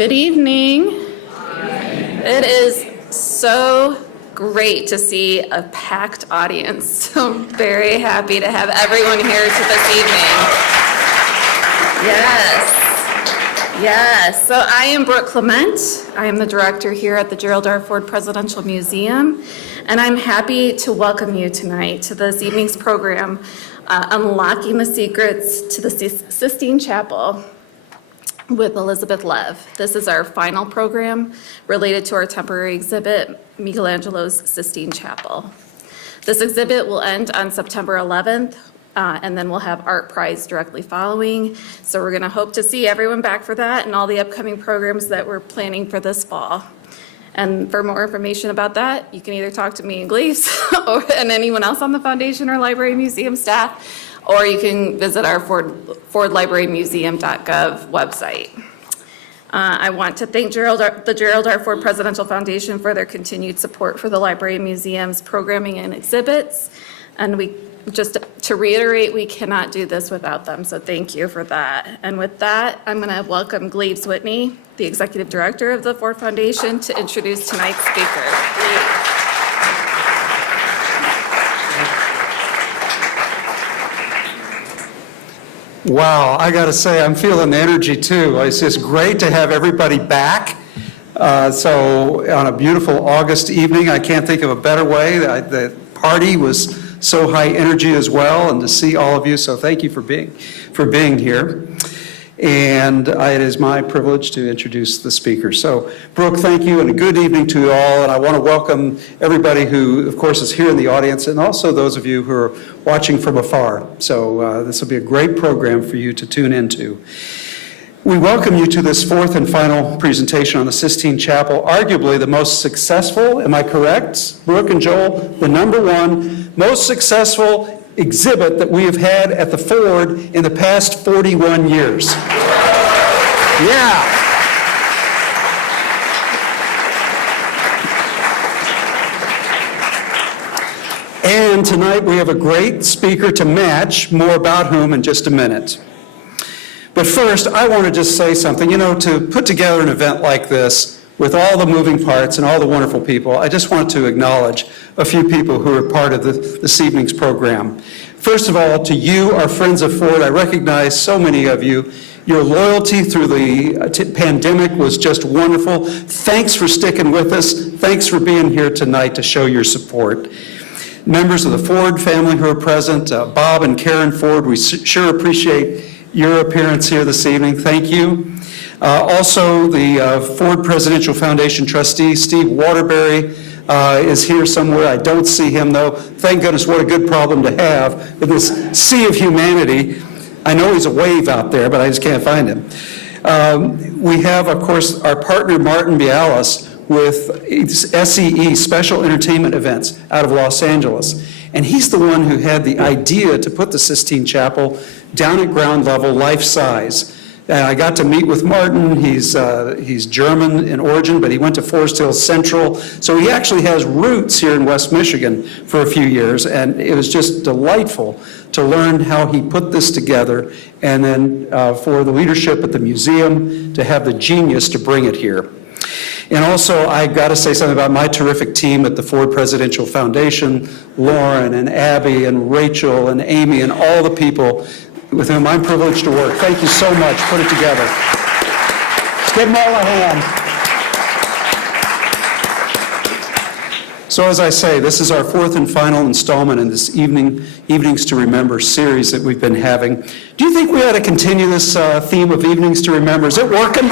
Good evening. It is so great to see a packed audience. So I'm very happy to have everyone here this evening. Yes. So I am Brooke Clement. I am the director here at the Ghirlandaio Ford Presidential Museum, and I'm happy to welcome you tonight to this evening's program, Unlocking the Secrets to the Sistine Chapel with Elizabeth Lev. This is our final program related to our temporary exhibit, Michelangelo's Sistine Chapel. This exhibit will end on September 11th, and then we'll have Art Prize directly following. So we're gonna hope to see everyone back for that and all the upcoming programs that we're planning for this fall. And for more information about that, you can either talk to me and Gleaves and anyone else on the foundation or library museum staff, or you can visit our fordlibrarymuseum.gov website. I want to thank the Ghirlandaio Ford Presidential Foundation for their continued support for the library and museum's programming and exhibits. And just to reiterate, we cannot do this without them, so thank you for that. And with that, I'm gonna welcome Gleaves Whitney, the Executive Director of the Ford Foundation, to introduce tonight's speaker. Gleaves. Wow, I got to say, I'm feeling the energy too. It's just great to have everybody back. So on a beautiful August evening, I can't think of a better way. The party was so high energy as well, and to see all of you, so thank you for being here. And it is my privilege to introduce the speaker. So, Brooke, thank you, and a good evening to you all. And I want to welcome everybody who, of course, is here in the audience, and also those of you who are watching from afar. So this will be a great program for you to tune into. We welcome you to this fourth and final presentation on the Sistine Chapel, arguably the most successful, am I correct, Brooke and Joel? The #1 most successful exhibit that we have had at the Ford in the past 41 years. Yeah. And tonight we have a great speaker to match, more about whom in just a minute. But first, I want to just say something. You know, to put together an event like this with all the moving parts and all the wonderful people, I just want to acknowledge a few people who are part of this evening's program. First of all, to you, our friends of Ford, I recognize so many of you. Your loyalty through the pandemic was just wonderful. Thanks for sticking with us. Thanks for being here tonight to show your support. Members of the Ford family who are present, Bob and Karen Ford, we sure appreciate your appearance here this evening. Thank you. Also, the Ford Presidential Foundation trustee, Steve Waterbury, is here somewhere. I don't see him, though. Thank goodness, what a good problem to have in this sea of humanity. I know he's a wave out there, but I just can't find him. We have, of course, our partner, Martin Bialis, with SEE, Special Entertainment Events, out of Los Angeles. And he's the one who had the idea to put the Sistine Chapel down at ground level, life size. I got to meet with Martin. He's German in origin, but he went to Forest Hills Central. So he actually has roots here in West Michigan for a few years, and it was just delightful to learn how he put this together, and then for the leadership at the museum to have the genius to bring it here. And also, I got to say something about my terrific team at the Ford Presidential Foundation, Lauren and Abby and Rachel and Amy and all the people with whom I'm privileged to work. Thank you so much. Put it together. Give them all a hand. So as I say, this is our fourth and final installment in this Evenings to Remember series that we've been having. Do you think we ought to continue this theme of Evenings to Remember? Is it working?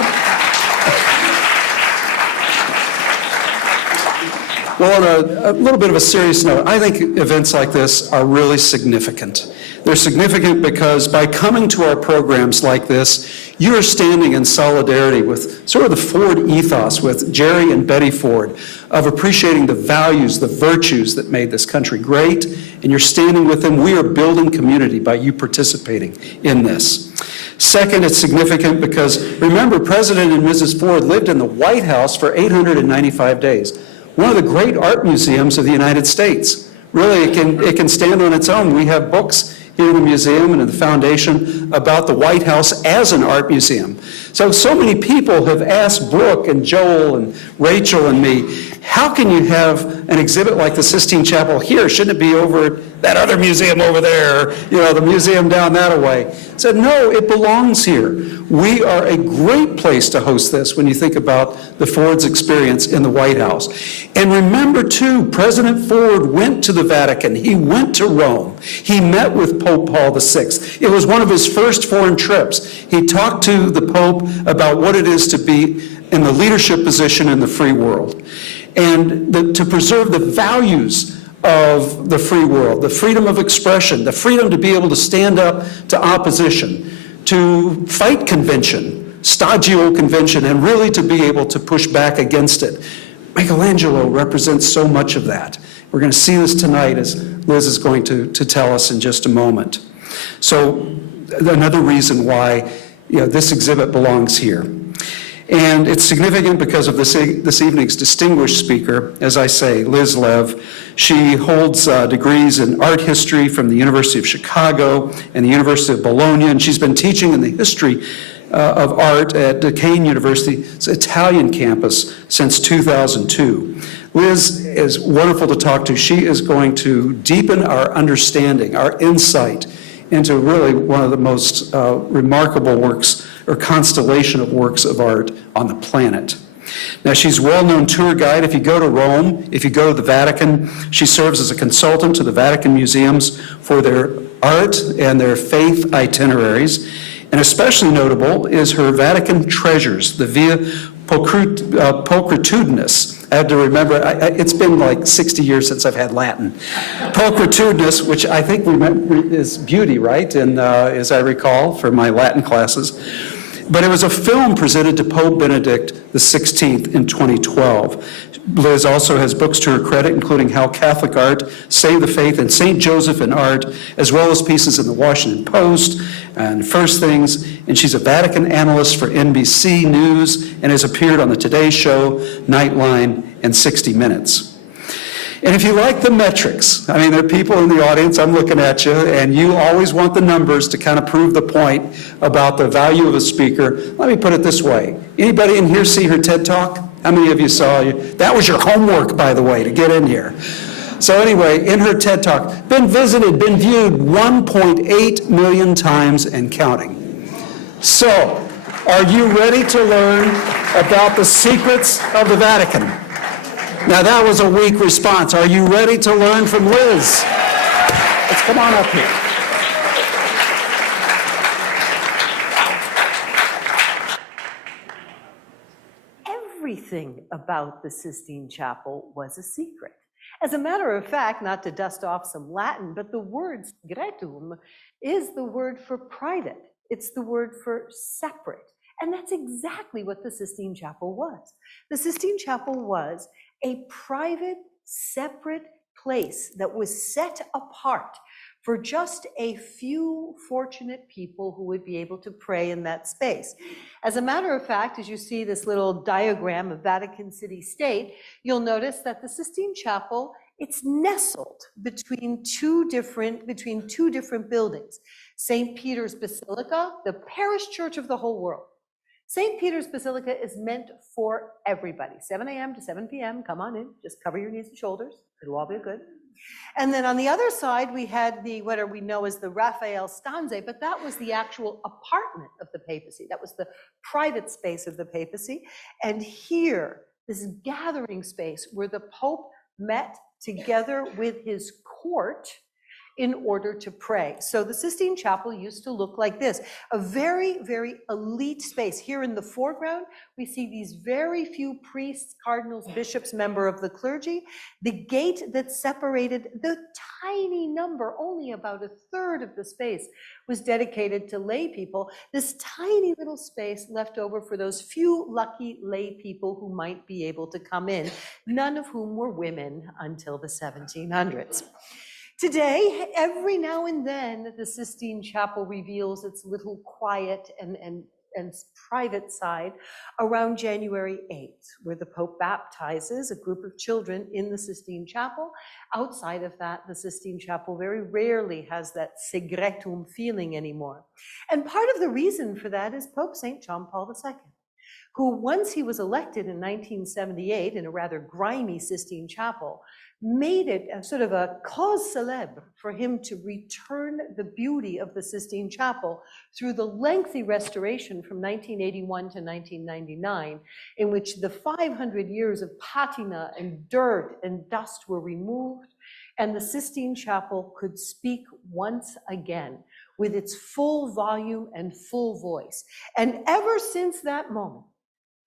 Well, on a little bit of a serious note, I think events like this are really significant. They're significant because by coming to our programs like this, you are standing in solidarity with sort of the Ford ethos, with Jerry and Betty Ford, of appreciating the values, the virtues that made this country great, and you're standing with them. We are building community by you participating in this. Second, it's significant because, remember, President and Mrs. Ford lived in the White House for 895 days. One of the great art museums of the United States. Really, it can stand on its own. We have books here in the museum and in the foundation about the White House as an art museum. So many people have asked Brooke and Joel and Rachel and me, how can you have an exhibit like the Sistine Chapel here? Shouldn't it be over at that other museum over there, the museum down that way? I said, no, it belongs here. We are a great place to host this when you think about the Ford's experience in the White House. And remember, too, President Ford went to the Vatican. He went to Rome. He met with Pope Paul VI. It was one of his first foreign trips. He talked to the Pope about what it is to be in the leadership position in the free world, and to preserve the values of the free world, the freedom of expression, the freedom to be able to stand up to opposition, to fight convention, stagio convention, and really to be able to push back against it. Michelangelo represents so much of that. We're going to see this tonight, as Liz is going to tell us in just a moment. So another reason why this exhibit belongs here. And it's significant because of this evening's distinguished speaker, as I say, Liz Lev. She holds degrees in art history from the University of Chicago and the University of Bologna, and she's been teaching in the history of art at Duquesne University's Italian campus since 2002. Liz is wonderful to talk to. She is going to deepen our understanding, our insight into really one of the most remarkable works or constellation of works of art on the planet. Now, she's a well-known tour guide. If you go to Rome, if you go to the Vatican, she serves as a consultant to the Vatican museums for their art and their faith itineraries. And especially notable is her Vatican treasures, the Via Pulchritudinus. I had to remember, it's been like 60 years since I've had Latin. Pulchritudinus, which I think is beauty, right? And as I recall from my Latin classes. But it was a film presented to Pope Benedict XVI in 2012. Liz also has books to her credit, including How Catholic Art Saved the Faith and St. Joseph in Art, as well as pieces in the Washington Post and First Things. And she's a Vatican analyst for NBC News and has appeared on the Today Show, Nightline, and 60 Minutes. And if you like the metrics, I mean, there are people in the audience, I'm looking at you, and you always want the numbers to kind of prove the point about the value of a speaker. Let me put it this way. Anybody in here see her TED Talk? How many of you saw it? That was your homework, by the way, to get in here. So anyway, in her TED Talk, been visited, been viewed 1.8 million times and counting. So, are you ready to learn about the secrets of the Vatican? Now, that was a weak response. Are you ready to learn from Liz? Let's come on up here. Everything about the Sistine Chapel was a secret. As a matter of fact, not to dust off some Latin, but the word secretum is the word for private. It's the word for separate. And that's exactly what the Sistine Chapel was. The Sistine Chapel was a private, separate place that was set apart for just a few fortunate people who would be able to pray in that space. As a matter of fact, as you see this little diagram of Vatican City State, you'll notice that the Sistine Chapel, it's nestled between two different buildings. St. Peter's Basilica, the parish church of the whole world. St. Peter's Basilica is meant for everybody. 7 a.m. to 7 p.m., come on in, just cover your knees and shoulders. It'll all be good. And then on the other side, we had what we know as the Raphael Stanze, but that was the actual apartment of the papacy. That was the private space of the papacy. And here, this gathering space where the Pope met together with his court in order to pray. So the Sistine Chapel used to look like this, a very, very elite space. Here in the foreground, we see these very few priests, cardinals, bishops, member of the clergy. The gate that separated the tiny number, only about a third of the space, was dedicated to lay people. This tiny little space left over for those few lucky lay people who might be able to come in, none of whom were women until the 1700s. Today, every now and then, the Sistine Chapel reveals its little quiet and and private side around January 8th, where the Pope baptizes a group of children in the Sistine Chapel. Outside of that, the Sistine Chapel very rarely has that segretum feeling anymore. And part of the reason for that is Pope St. John Paul II, who, once he was elected in 1978 in a rather grimy Sistine Chapel, made it a sort of a cause célèbre for him to return the beauty of the Sistine Chapel through the lengthy restoration from 1981 to 1999, in which the 500 years of patina and dirt and dust were removed, and the Sistine Chapel could speak once again with its full volume and full voice. And ever since that moment,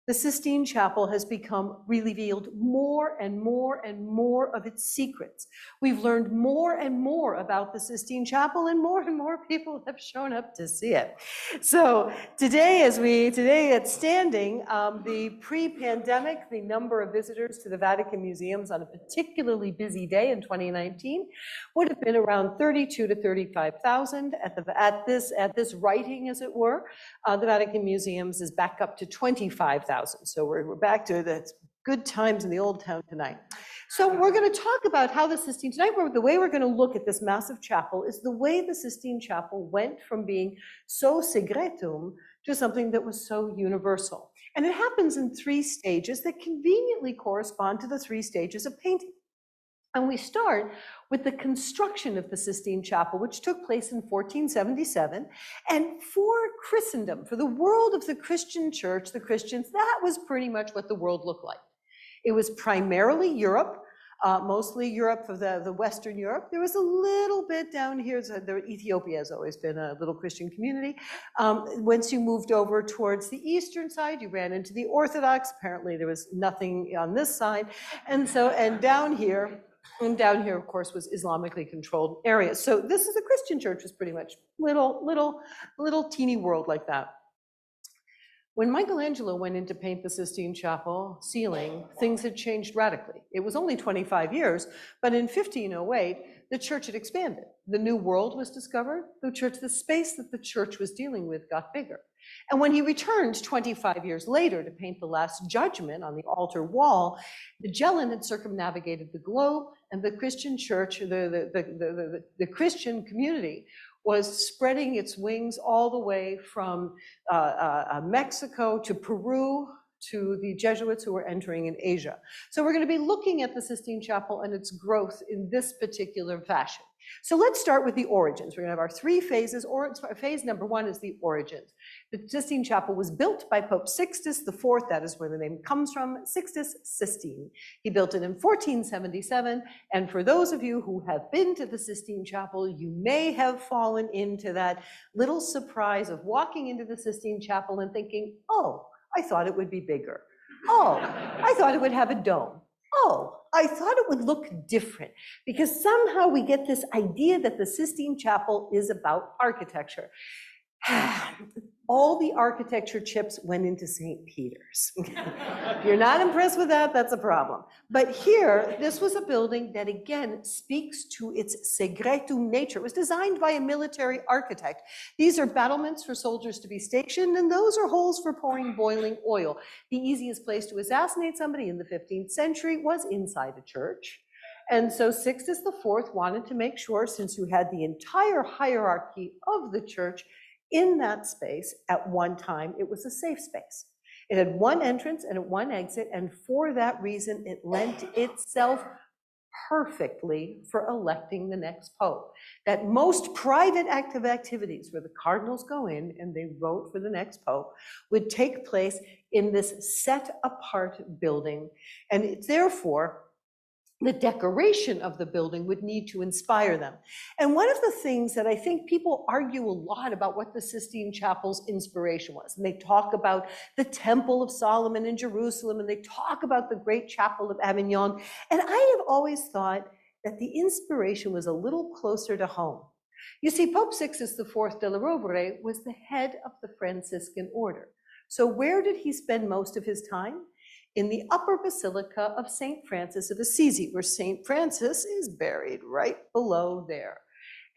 the Sistine Chapel has become revealed more and more and more of its secrets. We've learned more and more about the Sistine Chapel, and more people have shown up to see it. So today at Standing, the pre-pandemic, the number of visitors to the Vatican museums on a particularly busy day in 2019 would have been around 32 to 35,000. At this writing, as it were, the Vatican museums is back up to 25,000. So we're back to the good times in the old town tonight. So we're going to talk about how the Sistine, the way we're going to look at this massive chapel is the way the Sistine Chapel went from being so segretum to something that was so universal. And it happens in 3 stages that conveniently correspond to the 3 stages of painting. And we start with the construction of the Sistine Chapel, which took place in 1477. And for Christendom, for the world of the Christian church, the Christians, that was pretty much what the world looked like. It was primarily Europe, mostly Europe, of the Western Europe. There was a little bit down here. Ethiopia has always been a little Christian community. Once you moved over towards the eastern side, you ran into the Orthodox. Apparently there was nothing on this side. And down here, of course, was Islamically controlled areas. So this is the Christian church, was pretty much little teeny world like that. When Michaelangelo went in to paint the Sistine Chapel ceiling, things had changed radically. It was only 25 years, but in 1508, the church had expanded. The New World was discovered. The space that the church was dealing with got bigger. And when he returned 25 years later to paint the Last Judgment on the altar wall, Magellan had circumnavigated the globe, and the Christian church, the Christian community, was spreading its wings all the way from Mexico to Peru to the Jesuits who were entering in Asia. So we're going to be looking at the Sistine Chapel and its growth in this particular fashion. So let's start with the origins. We're going to have our 3 phases. Phase number 1 is the origins. The Sistine Chapel was built by Pope Sixtus IV. That is where the name comes from, Sixtus Sistine. He built it in 1477. And for those of you who have been to the Sistine Chapel, you may have fallen into that little surprise of walking into the Sistine Chapel and thinking, oh, I thought it would be bigger. Oh, I thought it would have a dome. Oh, I thought it would look different, because somehow we get this idea that the Sistine Chapel is about architecture. All the architecture chips went into St. Peter's. If you're not impressed with that, that's a problem. But here, this was a building that again speaks to its segretum nature. It was designed by a military architect. These are battlements for soldiers to be stationed, and those are holes for pouring boiling oil. The easiest place to assassinate somebody in the 15th century was inside a church. And so Sixtus IV wanted to make sure, since you had the entire hierarchy of the church in that space at one time, it was a safe space. It had one entrance and one exit, and for that reason, it lent itself perfectly for electing the next pope. That most private active activities where the cardinals go in and they vote for the next pope would take place in this set apart building. And it's therefore the decoration of the building would need to inspire them. And one of the things that I think people argue a lot about what the Sistine Chapel's inspiration was, and they talk about the Temple of Solomon in Jerusalem, and they talk about the great chapel of Avignon, and I have always thought that the inspiration was a little closer to home. You see, Pope Sixtus IV de la Rovere was the head of the Franciscan order. So where did he spend most of his time? In the upper basilica of St. Francis of Assisi, where St. Francis is buried right below there.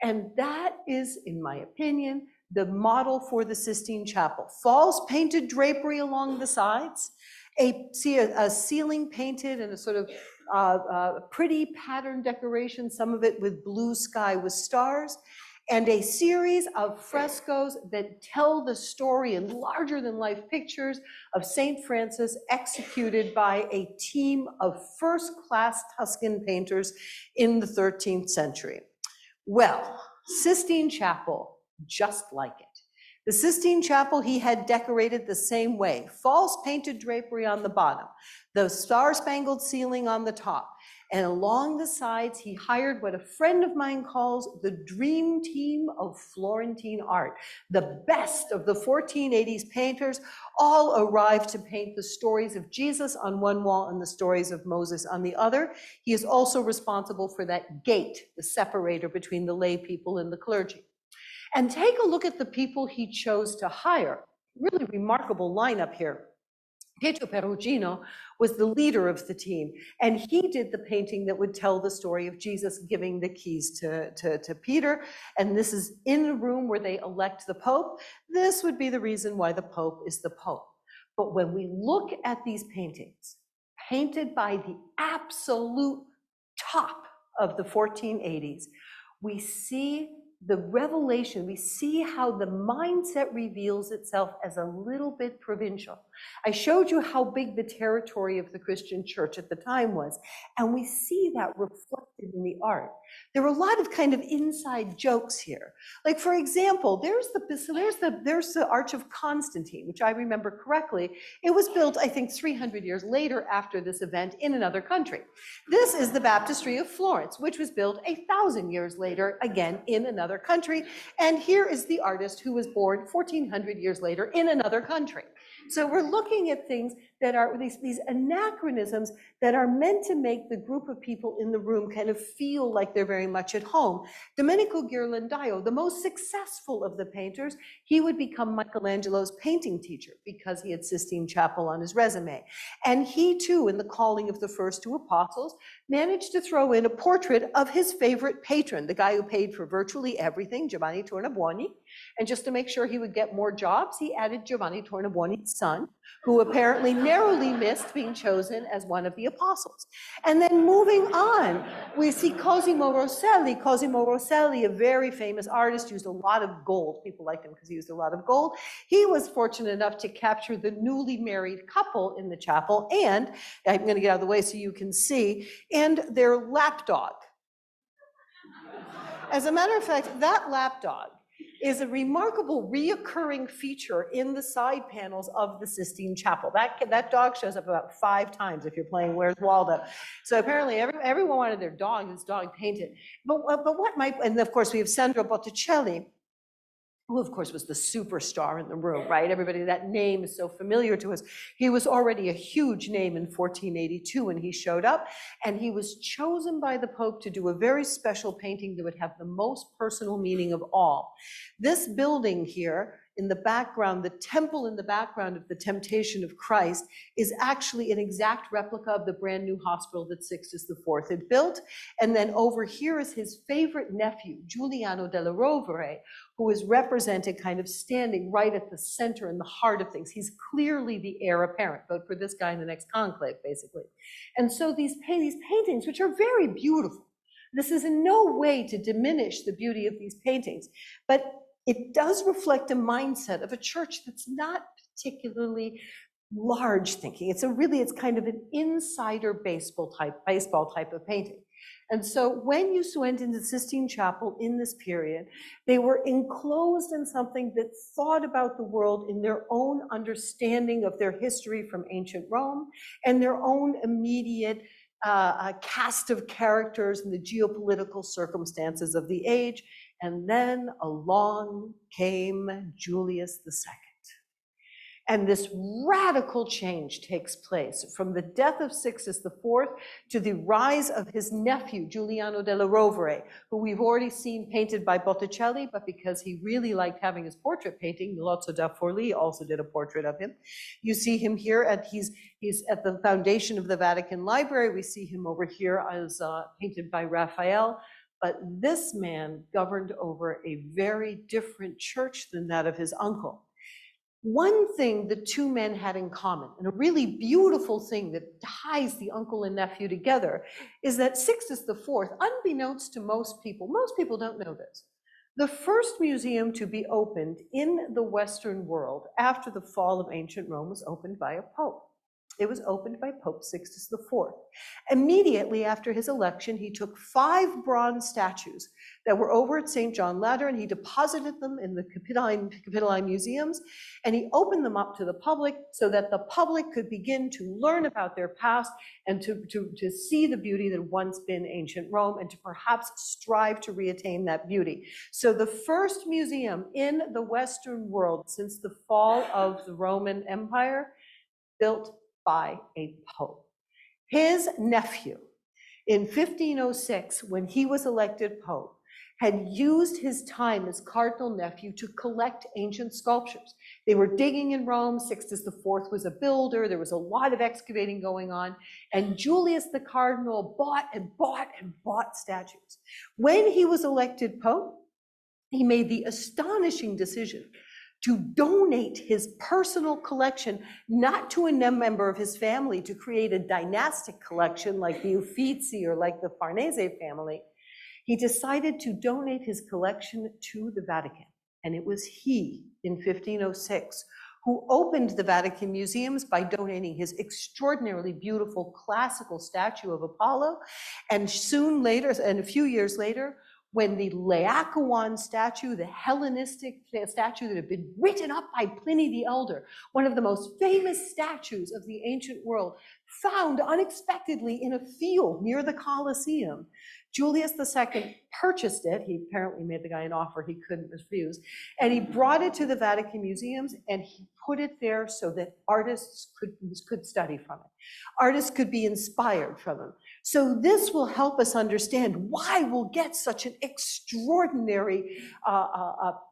And that is, in my opinion, the model for the Sistine Chapel. False painted drapery along the sides, a ceiling painted in a sort of pretty pattern decoration, some of it with blue sky with stars, and a series of frescoes that tell the story in larger than life pictures of St. Francis, executed by a team of first-class Tuscan painters in the 13th century. Well, Sistine Chapel, just like it. The Sistine Chapel he had decorated the same way, false painted drapery on the bottom, the star-spangled ceiling on the top, and along the sides he hired what a friend of mine calls the dream team of Florentine art. The best of the 1480s painters all arrived to paint the stories of Jesus on one wall and the stories of Moses on the other. He is also responsible for that gate, the separator between the lay people and the clergy. And take a look at the people he chose to hire. Really remarkable lineup here. Pietro Perugino was the leader of the team, and he did the painting that would tell the story of Jesus giving the keys to Peter. And this is in the room where they elect the Pope. This would be the reason why the Pope is the Pope. But when we look at these paintings, painted by the absolute top of the 1480s, we see the revelation, we see how the mindset reveals itself as a little bit provincial. I showed you how big the territory of the Christian church at the time was, and we see that reflected in the art. There are a lot of kind of inside jokes here. Like, for example, there's the Arch of Constantine, which I remember correctly. It was built, I think, 300 years later after this event in another country. This is the Baptistry of Florence, which was built 1,000 years later, again, in another country. And here is the artist who was born 1,400 years later in another country. So we're looking at things that are these anachronisms that are meant to make the group of people in the room kind of feel like they're very much at home. Domenico Ghirlandaio, the most successful of the painters, he would become Michelangelo's painting teacher because he had Sistine Chapel on his resume. And he too, in the calling of the first two apostles, managed to throw in a portrait of his favorite patron, the guy who paid for virtually everything, Giovanni Tornabuoni. And just to make sure he would get more jobs, he added Giovanni Tornabuoni's son, who apparently narrowly missed being chosen as one of the apostles. And then moving on, we see Cosimo Rosselli. Cosimo Rosselli, a very famous artist, used a lot of gold. People liked him because he used a lot of gold. He was fortunate enough to capture the newly married couple in the chapel, and I'm going to get out of the way so you can see, and their lapdog. As a matter of fact, that lapdog is a remarkable reoccurring feature in the side panels of the Sistine Chapel. That dog shows up about 5 times if you're playing Where's Waldo. So apparently everyone wanted their dog, this dog painted. But and of course we have Sandro Botticelli, who of course was the superstar in the room, right? Everybody, that name is so familiar to us. He was already a huge name in 1482 when he showed up, and he was chosen by the Pope to do a very special painting that would have the most personal meaning of all. This building here, in the background, the temple in the background of the Temptation of Christ, is actually an exact replica of the brand new hospital that Sixtus IV had built. And then over here is his favorite nephew, Giuliano della Rovere, who is represented kind of standing right at the center and the heart of things. He's clearly the heir apparent. Vote for this guy in the next conclave, basically. And so these paintings, which are very beautiful, this is in no way to diminish the beauty of these paintings, but it does reflect a mindset of a church that's not particularly large thinking. It's kind of an insider baseball type of painting. And so when you went into the Sistine Chapel in this period, they were enclosed in something that thought about the world in their own understanding of their history from ancient Rome and their own immediate cast of characters and the geopolitical circumstances of the age. And then along came Julius II. And this radical change takes place from the death of Sixtus IV to the rise of his nephew, Giuliano della Rovere, who we've already seen painted by Botticelli, but because he really liked having his portrait painting, Milozzo da Forlì also did a portrait of him. You see him here, he's at the foundation of the Vatican Library. We see him over here as painted by Raphael. But this man governed over a very different church than that of his uncle. One thing the two men had in common, and a really beautiful thing that ties the uncle and nephew together, is that Sixtus IV, unbeknownst to most people don't know this, the first museum to be opened in the Western world after the fall of ancient Rome was opened by a pope. It was opened by Pope Sixtus IV. Immediately after his election, he took 5 bronze statues that were over at St. John Lateran. He deposited them in the Capitoline museums, and he opened them up to the public so that the public could begin to learn about their past and to see the beauty that had once been ancient Rome and to perhaps strive to reattain that beauty. So the first museum in the Western world since the fall of the Roman Empire, built by a pope. His nephew, in 1506, when he was elected pope, had used his time as cardinal nephew to collect ancient sculptures. They were digging in Rome. Sixtus IV was a builder. There was a lot of excavating going on. And Julius the cardinal bought and bought and bought statues. When he was elected pope, he made the astonishing decision to donate his personal collection, not to a member of his family to create a dynastic collection like the Uffizi or like the Farnese family. He decided to donate his collection to the Vatican. And it was he, in 1506, who opened the Vatican museums by donating his extraordinarily beautiful classical statue of Apollo. And soon later, and a few years later, when the Laocoon statue, the Hellenistic statue that had been written up by Pliny the Elder, one of the most famous statues of the ancient world, found unexpectedly in a field near the Colosseum, Julius II purchased it. He apparently made the guy an offer he couldn't refuse, and he brought it to the Vatican museums, and he put it there so that artists could study from it. Artists could be inspired from it. So this will help us understand why we'll get such an extraordinary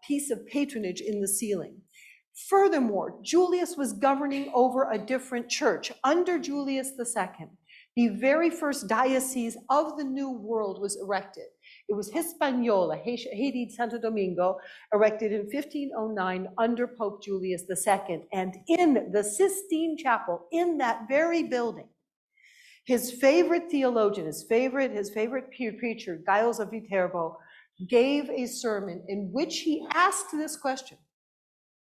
piece of patronage in the ceiling. Furthermore, Julius was governing over a different church. Under Julius II, the very first diocese of the New World was erected. It was Hispaniola, Haiti Santo Domingo, erected in 1509 under Pope Julius II. And in the Sistine Chapel, in that very building, his favorite theologian, his favorite preacher, Giles of Viterbo, gave a sermon in which he asked this question: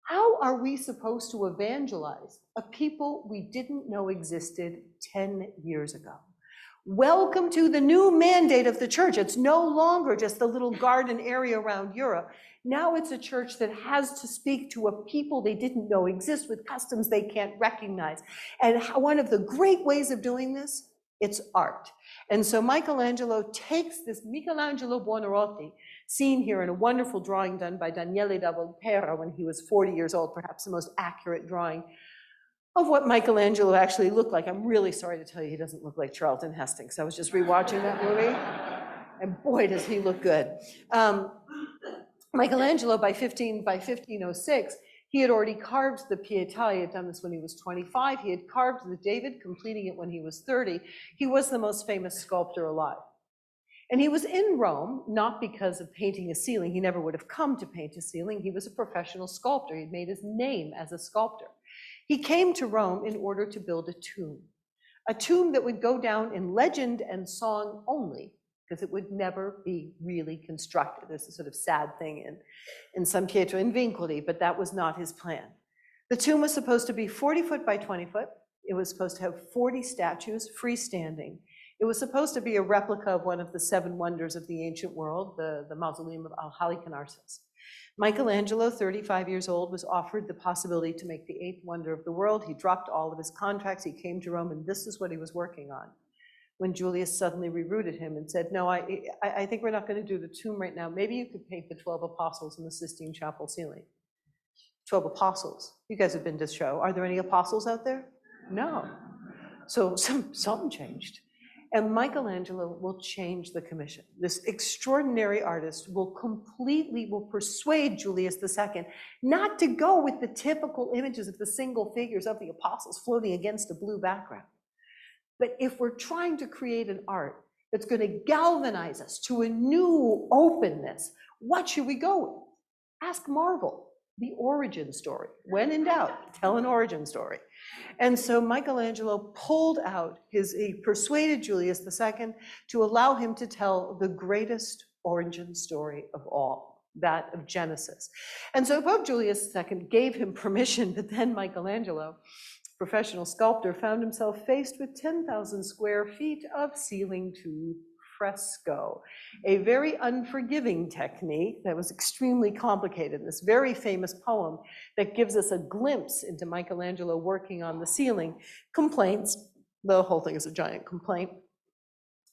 how are we supposed to evangelize a people we didn't know existed 10 years ago? Welcome to the new mandate of the church. It's no longer just the little garden area around Europe. Now it's a church that has to speak to a people they didn't know exist with customs they can't recognize. And one of the great ways of doing this, it's art. And so Michelangelo takes this Michelangelo Buonarroti, seen here in a wonderful drawing done by Daniele da Volterra when he was 40 years old, perhaps the most accurate drawing of what Michelangelo actually looked like. I'm really sorry to tell you he doesn't look like Charlton Heston. I was just rewatching that movie, and boy, does he look good. Michelangelo, by 1506, he had already carved the Pietà. He had done this when he was 25. He had carved the David, completing it when he was 30. He was the most famous sculptor alive. And he was in Rome, not because of painting a ceiling. He never would have come to paint a ceiling. He was a professional sculptor. He'd made his name as a sculptor. He came to Rome in order to build a tomb that would go down in legend and song only, because it would never be really constructed. There's a sort of sad thing in San Pietro in Vincoli, but that was not his plan. The tomb was supposed to be 40 foot by 20 foot. It was supposed to have 40 statues, freestanding. It was supposed to be a replica of one of the 7 wonders of the ancient world, the mausoleum of Halicarnassus. Michelangelo, 35 years old, was offered the possibility to make the 8th wonder of the world. He dropped all of his contracts. He came to Rome, and this is what he was working on, when Julius suddenly rerouted him and said, no, I think we're not going to do the tomb right now. Maybe you could paint the 12 apostles in the Sistine Chapel ceiling. 12 apostles. You guys have been to the show. Are there any apostles out there? No. So something changed. And Michelangelo will change the commission. This extraordinary artist will persuade Julius II not to go with the typical images of the single figures of the apostles floating against a blue background. But if we're trying to create an art that's going to galvanize us to a new openness. What should we go with? Ask Marvel, the origin story. When in doubt, tell an origin story. And so Michelangelo he persuaded Julius II to allow him to tell the greatest origin story of all, that of Genesis. And so Pope Julius II gave him permission, but then Michelangelo, professional sculptor, found himself faced with 10,000 square feet of ceiling to fresco, a very unforgiving technique that was extremely complicated. This very famous poem that gives us a glimpse into Michelangelo working on the ceiling complains, the whole thing is a giant complaint,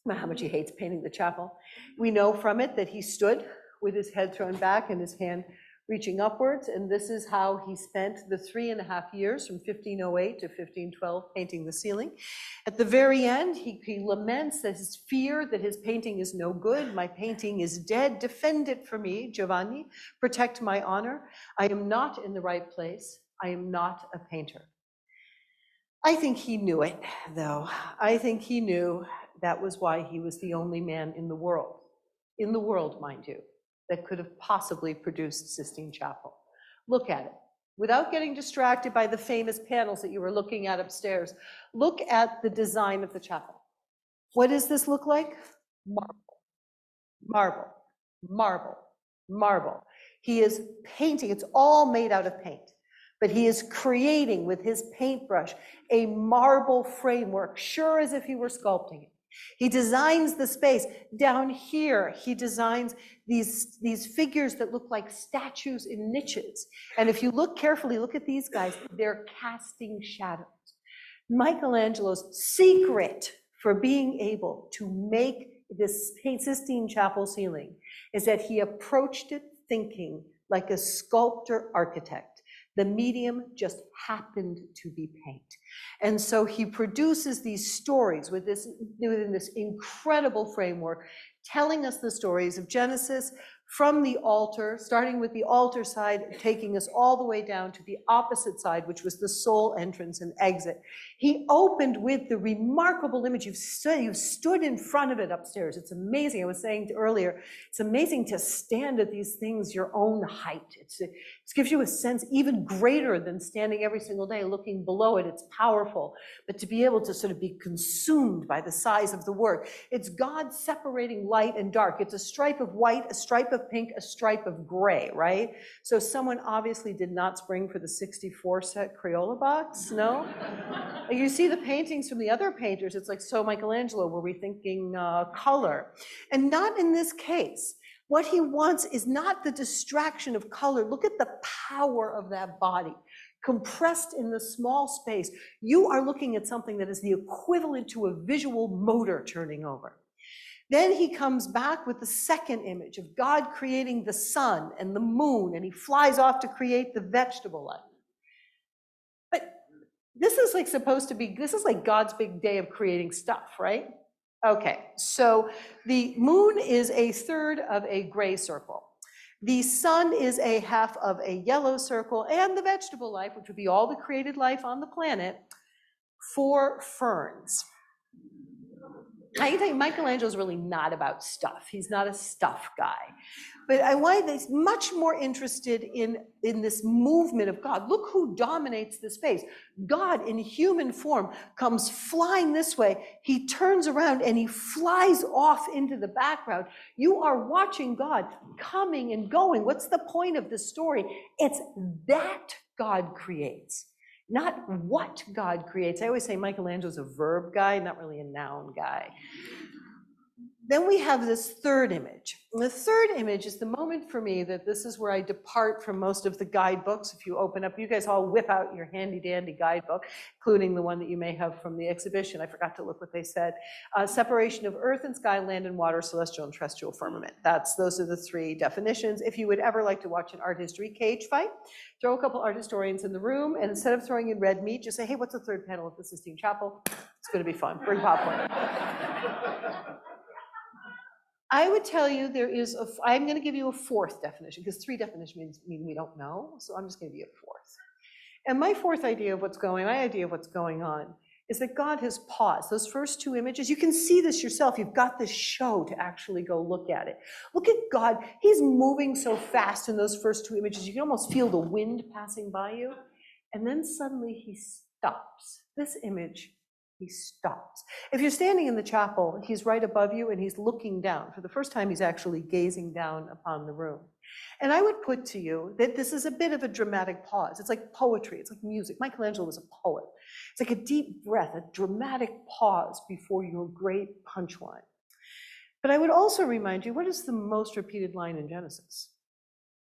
about how much he hates painting the chapel. We know from it that he stood with his head thrown back and his hand reaching upwards, and this is how he spent the 3.5 years from 1508 to 1512 painting the ceiling. At the very end, he laments that his fear that his painting is no good. My painting is dead. Defend it for me, Giovanni. Protect my honor. I am not in the right place. I am not a painter. I think he knew it, though. I think he knew that was why he was the only man in the world, mind you, that could have possibly produced Sistine Chapel. Look at it. Without getting distracted by the famous panels that you were looking at upstairs, look at the design of the chapel. What does this look like? Marble, marble, marble, marble. He is painting, it's all made out of paint, but he is creating with his paintbrush a marble framework, sure as if he were sculpting it. He designs the space. Down here, he designs these figures that look like statues in niches. And if you look carefully, look at these guys, they're casting shadows. Michelangelo's secret for being able to make this Sistine Chapel ceiling is that he approached it thinking like a sculptor architect. The medium just happened to be paint. And so he produces these stories within this incredible framework, telling us the stories of Genesis from the altar, starting with the altar side, taking us all the way down to the opposite side, which was the sole entrance and exit. He opened with the remarkable image. You've stood in front of it upstairs. It's amazing. I was saying earlier, it's amazing to stand at these things your own height. It gives you a sense even greater than standing every single day looking below it. It's powerful. But to be able to sort of be consumed by the size of the work, it's God separating light and dark. It's a stripe of white, a stripe of pink, a stripe of gray, right? So someone obviously did not spring for the 64 set Crayola box, no? You see the paintings from the other painters, it's like, so Michelangelo, were we thinking color? And not in this case. What he wants is not the distraction of color. Look at the power of that body, compressed in the small space. You are looking at something that is the equivalent to a visual motor turning over. Then he comes back with the second image of God creating the sun and the moon, and he flies off to create the vegetable life. But this is like God's big day of creating stuff, right? Okay, so the moon is a third of a gray circle. The sun is a half of a yellow circle, and the vegetable life, which would be all the created life on the planet, 4 ferns. I can tell you, Michelangelo's really not about stuff. He's not a stuff guy. But he's much more interested in this movement of God. Look who dominates the space. God in human form comes flying this way. He turns around and he flies off into the background. You are watching God coming and going. What's the point of the story? It's that God creates, not what God creates. I always say Michelangelo's a verb guy, not really a noun guy. Then we have this third image. And the third image is the moment for me that this is where I depart from most of the guidebooks. If you open up, you guys all whip out your handy dandy guidebook, including the one that you may have from the exhibition. I forgot to look what they said. Separation of earth and sky, land and water, celestial and terrestrial firmament. Those are the 3 definitions. If you would ever like to watch an art history cage fight, throw a couple art historians in the room, and instead of throwing in red meat, just say, hey, what's the third panel of the Sistine Chapel? It's going to be fun. Bring popcorn. I would tell you I'm going to give you a 4th definition, because 3 definitions mean we don't know, so I'm just going to give you a 4th. And my idea of what's going on is that God has paused. Those first two images, you can see this yourself. You've got this show to actually go look at it. Look at God. He's moving so fast in those first two images. You can almost feel the wind passing by you. And then suddenly he stops. This image, he stops. If you're standing in the chapel, he's right above you and he's looking down. For the first time, he's actually gazing down upon the room. And I would put to you that this is a bit of a dramatic pause. It's like poetry, it's like music. Michelangelo was a poet. It's like a deep breath, a dramatic pause before your great punchline. But I would also remind you, what is the most repeated line in Genesis?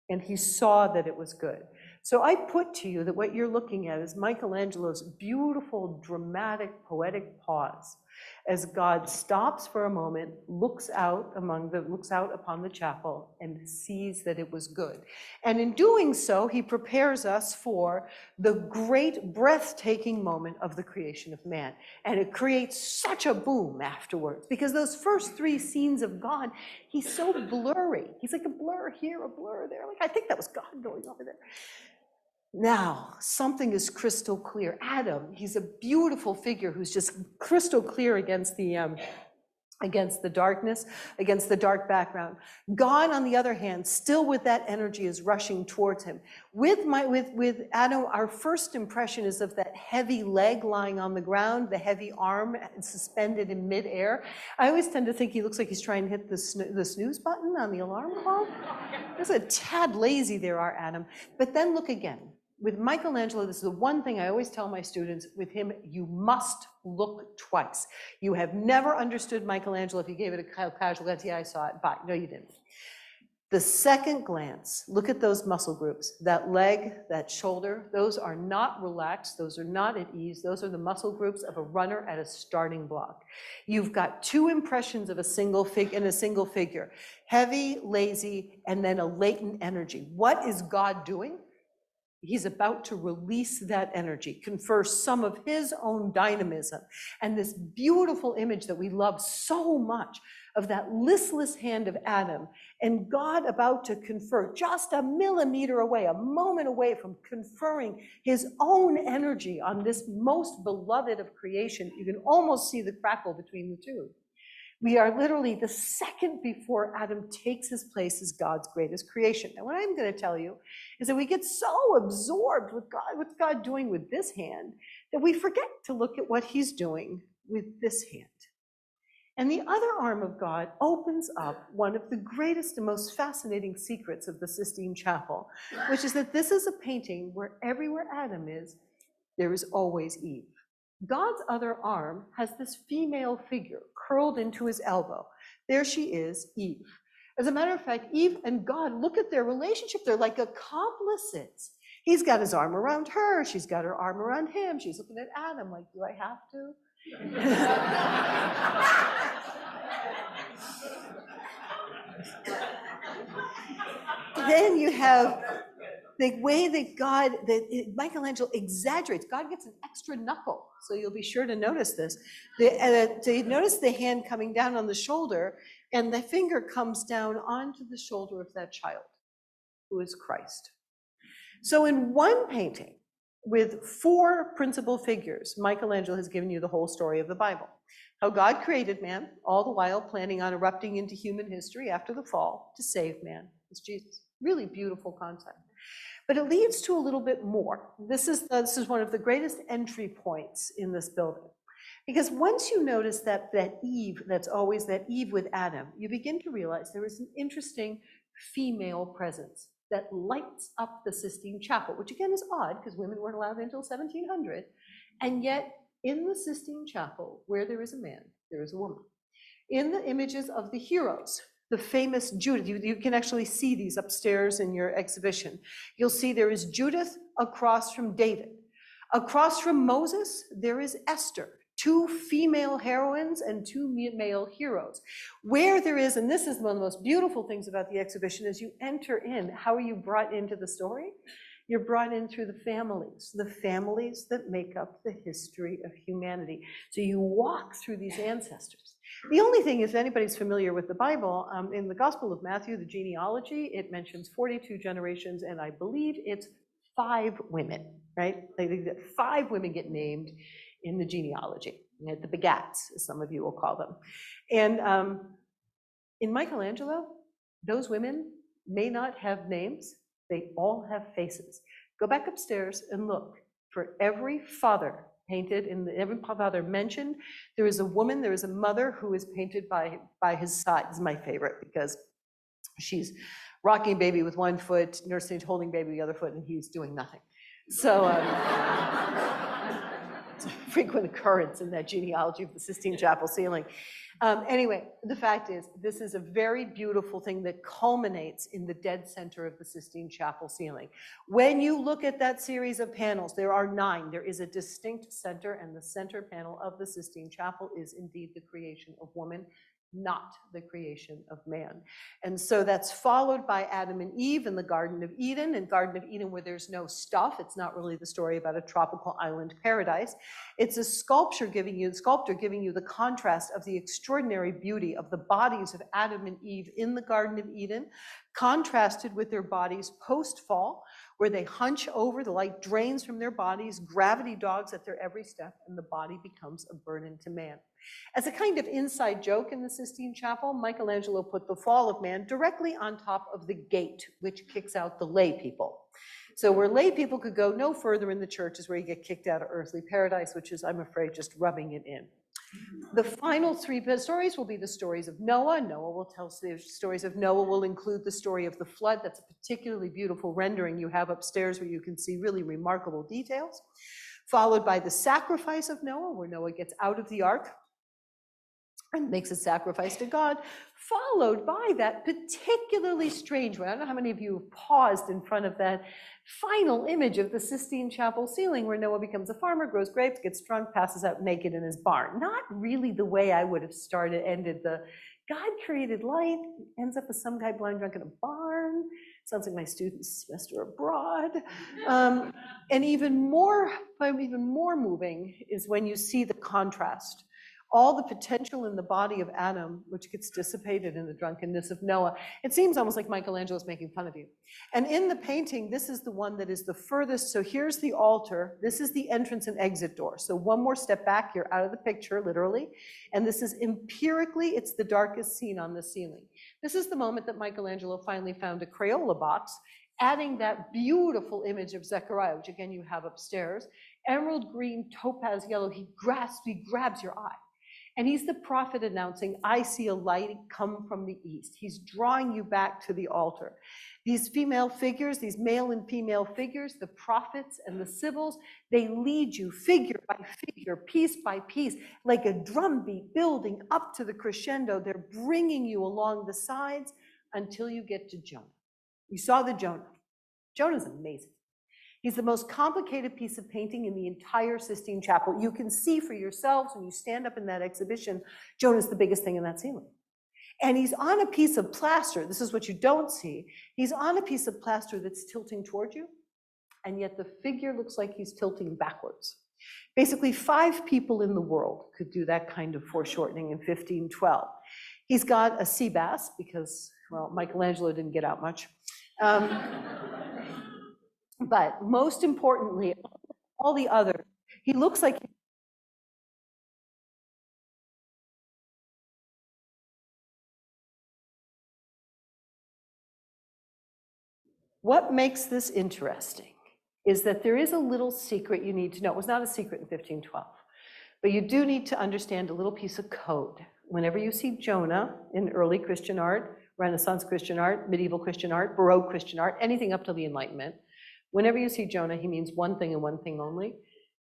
And he saw that it was good. So I put to you that what you're looking at is Michelangelo's beautiful, dramatic, poetic pause as God stops for a moment, looks out upon the chapel and sees that it was good. And in doing so, he prepares us for the great breathtaking moment of the creation of man. And it creates such a boom afterwards because those first three scenes of God, he's so blurry. He's like a blur here, a blur there. Like, I think that was God going over there. Now, something is crystal clear. Adam, he's a beautiful figure who's just crystal clear against the darkness, against the dark background. God, on the other hand, still with that energy is rushing towards him. With Adam, our first impression is of that heavy leg lying on the ground, the heavy arm suspended in midair. I always tend to think he looks like he's trying to hit the snooze button on the alarm clock. There's a tad lazy there, our Adam. But then look again. With Michelangelo, this is the one thing I always tell my students, with him, you must look twice. You have never understood Michelangelo if you gave it a casual glance. Yeah, I saw it. Bye. No, you didn't. The second glance, look at those muscle groups, that leg, that shoulder, those are not relaxed, those are not at ease, those are the muscle groups of a runner at a starting block. You've got two impressions of a single figure, heavy, lazy, and then a latent energy. What is God doing? He's about to release that energy, confer some of his own dynamism. And this beautiful image that we love so much of that listless hand of Adam and God about to confer just a millimeter away, a moment away from conferring his own energy on this most beloved of creation. You can almost see the crackle between the two. We are literally the second before Adam takes his place as God's greatest creation. Now, what I'm going to tell you is that we get so absorbed with God, what's God doing with this hand, that we forget to look at what he's doing with this hand. And the other arm of God opens up one of the greatest and most fascinating secrets of the Sistine Chapel, which is that this is a painting where everywhere Adam is, there is always Eve. God's other arm has this female figure curled into his elbow. There she is, Eve. As a matter of fact, Eve and God, look at their relationship. They're like accomplices. He's got his arm around her. She's got her arm around him. She's looking at Adam like, do I have to? Then you have the way that Michelangelo exaggerates. God gets an extra knuckle, so you'll be sure to notice this. To notice the hand coming down on the shoulder, and the finger comes down onto the shoulder of that child, who is Christ. So in one painting, with four principal figures, Michelangelo has given you the whole story of the Bible. How God created man, all the while planning on erupting into human history after the fall to save man. It's Jesus. Really beautiful concept. But it leads to a little bit more. This is one of the greatest entry points in this building. Because once you notice that Eve, that's always that Eve with Adam, you begin to realize there is an interesting female presence that lights up the Sistine Chapel, which again is odd because women weren't allowed until 1700. And yet in the Sistine Chapel, where there is a man, there is a woman. In the images of the heroes, the famous Judith, you can actually see these upstairs in your exhibition. You'll see there is Judith across from David. Across from Moses, there is Esther, two female heroines and two male heroes. Where there is, and this is one of the most beautiful things about the exhibition, is you enter in, how are you brought into the story? You're brought in through the families that make up the history of humanity. So you walk through these ancestors. The only thing is, if anybody's familiar with the Bible, in the Gospel of Matthew, the genealogy, it mentions 42 generations, and I believe it's 5 women, right? 5 women get named in the genealogy, the begats, as some of you will call them. And in Michelangelo, those women may not have names, they all have faces. Go back upstairs and look. For every father painted, every father mentioned, there is a woman, there is a mother who is painted by his side. This is my favorite because she's rocking baby with one foot, nursing, holding baby with the other foot, and he's doing nothing. So it's a frequent occurrence in that genealogy of the Sistine Chapel ceiling. Anyway, the fact is, this is a very beautiful thing that culminates in the dead center of the Sistine Chapel ceiling. When you look at that series of panels, there are 9. There is a distinct center, and the center panel of the Sistine Chapel is indeed the creation of woman, not the creation of man. And so that's followed by Adam and Eve in the Garden of Eden. In Garden of Eden, where there's no stuff, it's not really the story about a tropical island paradise. It's a sculptor giving you the contrast of the extraordinary beauty of the bodies of Adam and Eve in the Garden of Eden, contrasted with their bodies post-fall, where they hunch over, the light drains from their bodies, gravity dogs at their every step, and the body becomes a burden to man. As a kind of inside joke in the Sistine Chapel, Michelangelo put the fall of man directly on top of the gate, which kicks out the lay people. So where lay people could go no further in the church is where you get kicked out of earthly paradise, which is, I'm afraid, just rubbing it in. The final 3 stories will be the stories of Noah. Noah will tell the stories of Noah, will include the story of the flood. That's a particularly beautiful rendering you have upstairs where you can see really remarkable details. Followed by the sacrifice of Noah, where Noah gets out of the ark and makes a sacrifice to God, followed by that particularly strange one. I don't know how many of you have paused in front of that final image of the Sistine Chapel ceiling where Noah becomes a farmer, grows grapes, gets drunk, passes out naked in his barn. Not really the way I would have ended the God created light, ends up with some guy blind drunk in a barn. Sounds like my student's semester abroad. And even more moving is when you see the contrast. All the potential in the body of Adam, which gets dissipated in the drunkenness of Noah. It seems almost like Michelangelo is making fun of you. And in the painting, this is the one that is the furthest. So here's the altar. This is the entrance and exit door. So one more step back, you're out of the picture, literally. And this is empirically, it's the darkest scene on the ceiling. This is the moment that Michelangelo finally found a Crayola box, adding that beautiful image of Zechariah, which again you have upstairs. Emerald green, topaz yellow, he grabs your eye. And he's the prophet announcing, I see a light come from the east. He's drawing you back to the altar. These female figures, these male and female figures, the prophets and the sibyls, they lead you figure by figure, piece by piece, like a drumbeat building up to the crescendo. They're bringing you along the sides until you get to Jonah. You saw the Jonah. Jonah's amazing. He's the most complicated piece of painting in the entire Sistine Chapel. You can see for yourselves when you stand up in that exhibition, Jonah's the biggest thing in that ceiling. And he's on a piece of plaster. This is what you don't see. He's on a piece of plaster that's tilting toward you, and yet the figure looks like he's tilting backwards. Basically, 5 people in the world could do that kind of foreshortening in 1512. He's got a sea bass because, well, Michelangelo didn't get out much. But most importantly, all the others, he looks like. What makes this interesting is that there is a little secret you need to know. It was not a secret in 1512, but you do need to understand a little piece of code. Whenever you see Jonah in early Christian art, Renaissance Christian art, medieval Christian art, Baroque Christian art, anything up to the Enlightenment, whenever you see Jonah, he means one thing and one thing only.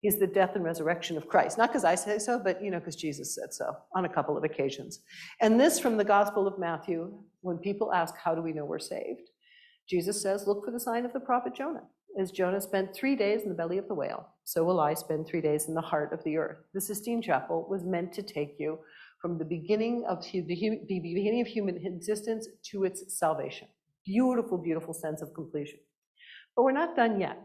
He's the death and resurrection of Christ. Not because I say so, but because Jesus said so on a couple of occasions. And this from the Gospel of Matthew, when people ask, how do we know we're saved? Jesus says, look for the sign of the prophet Jonah. As Jonah spent 3 days in the belly of the whale, so will I spend 3 days in the heart of the earth. The Sistine Chapel was meant to take you from the beginning of human existence to its salvation. Beautiful, beautiful sense of completion. But we're not done yet.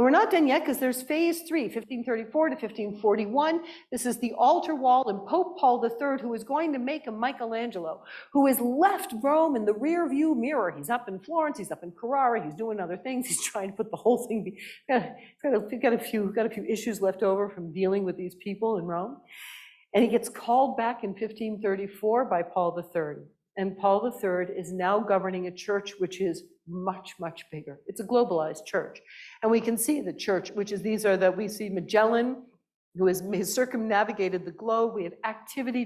And we're not done yet because there's phase 3, 1534 to 1541. This is the altar wall, and Pope Paul III, who is going to make a Michaelangelo, who has left Rome in the rear view mirror. He's up in Florence, he's up in Carrara, he's doing other things. He's trying to put the whole thing, got a few issues left over from dealing with these people in Rome. And he gets called back in 1534 by Paul III. And Paul III is now governing a church which is much, much bigger. It's a globalized church. And we can see the church, which is, we see Magellan, who has circumnavigated the globe. We have activity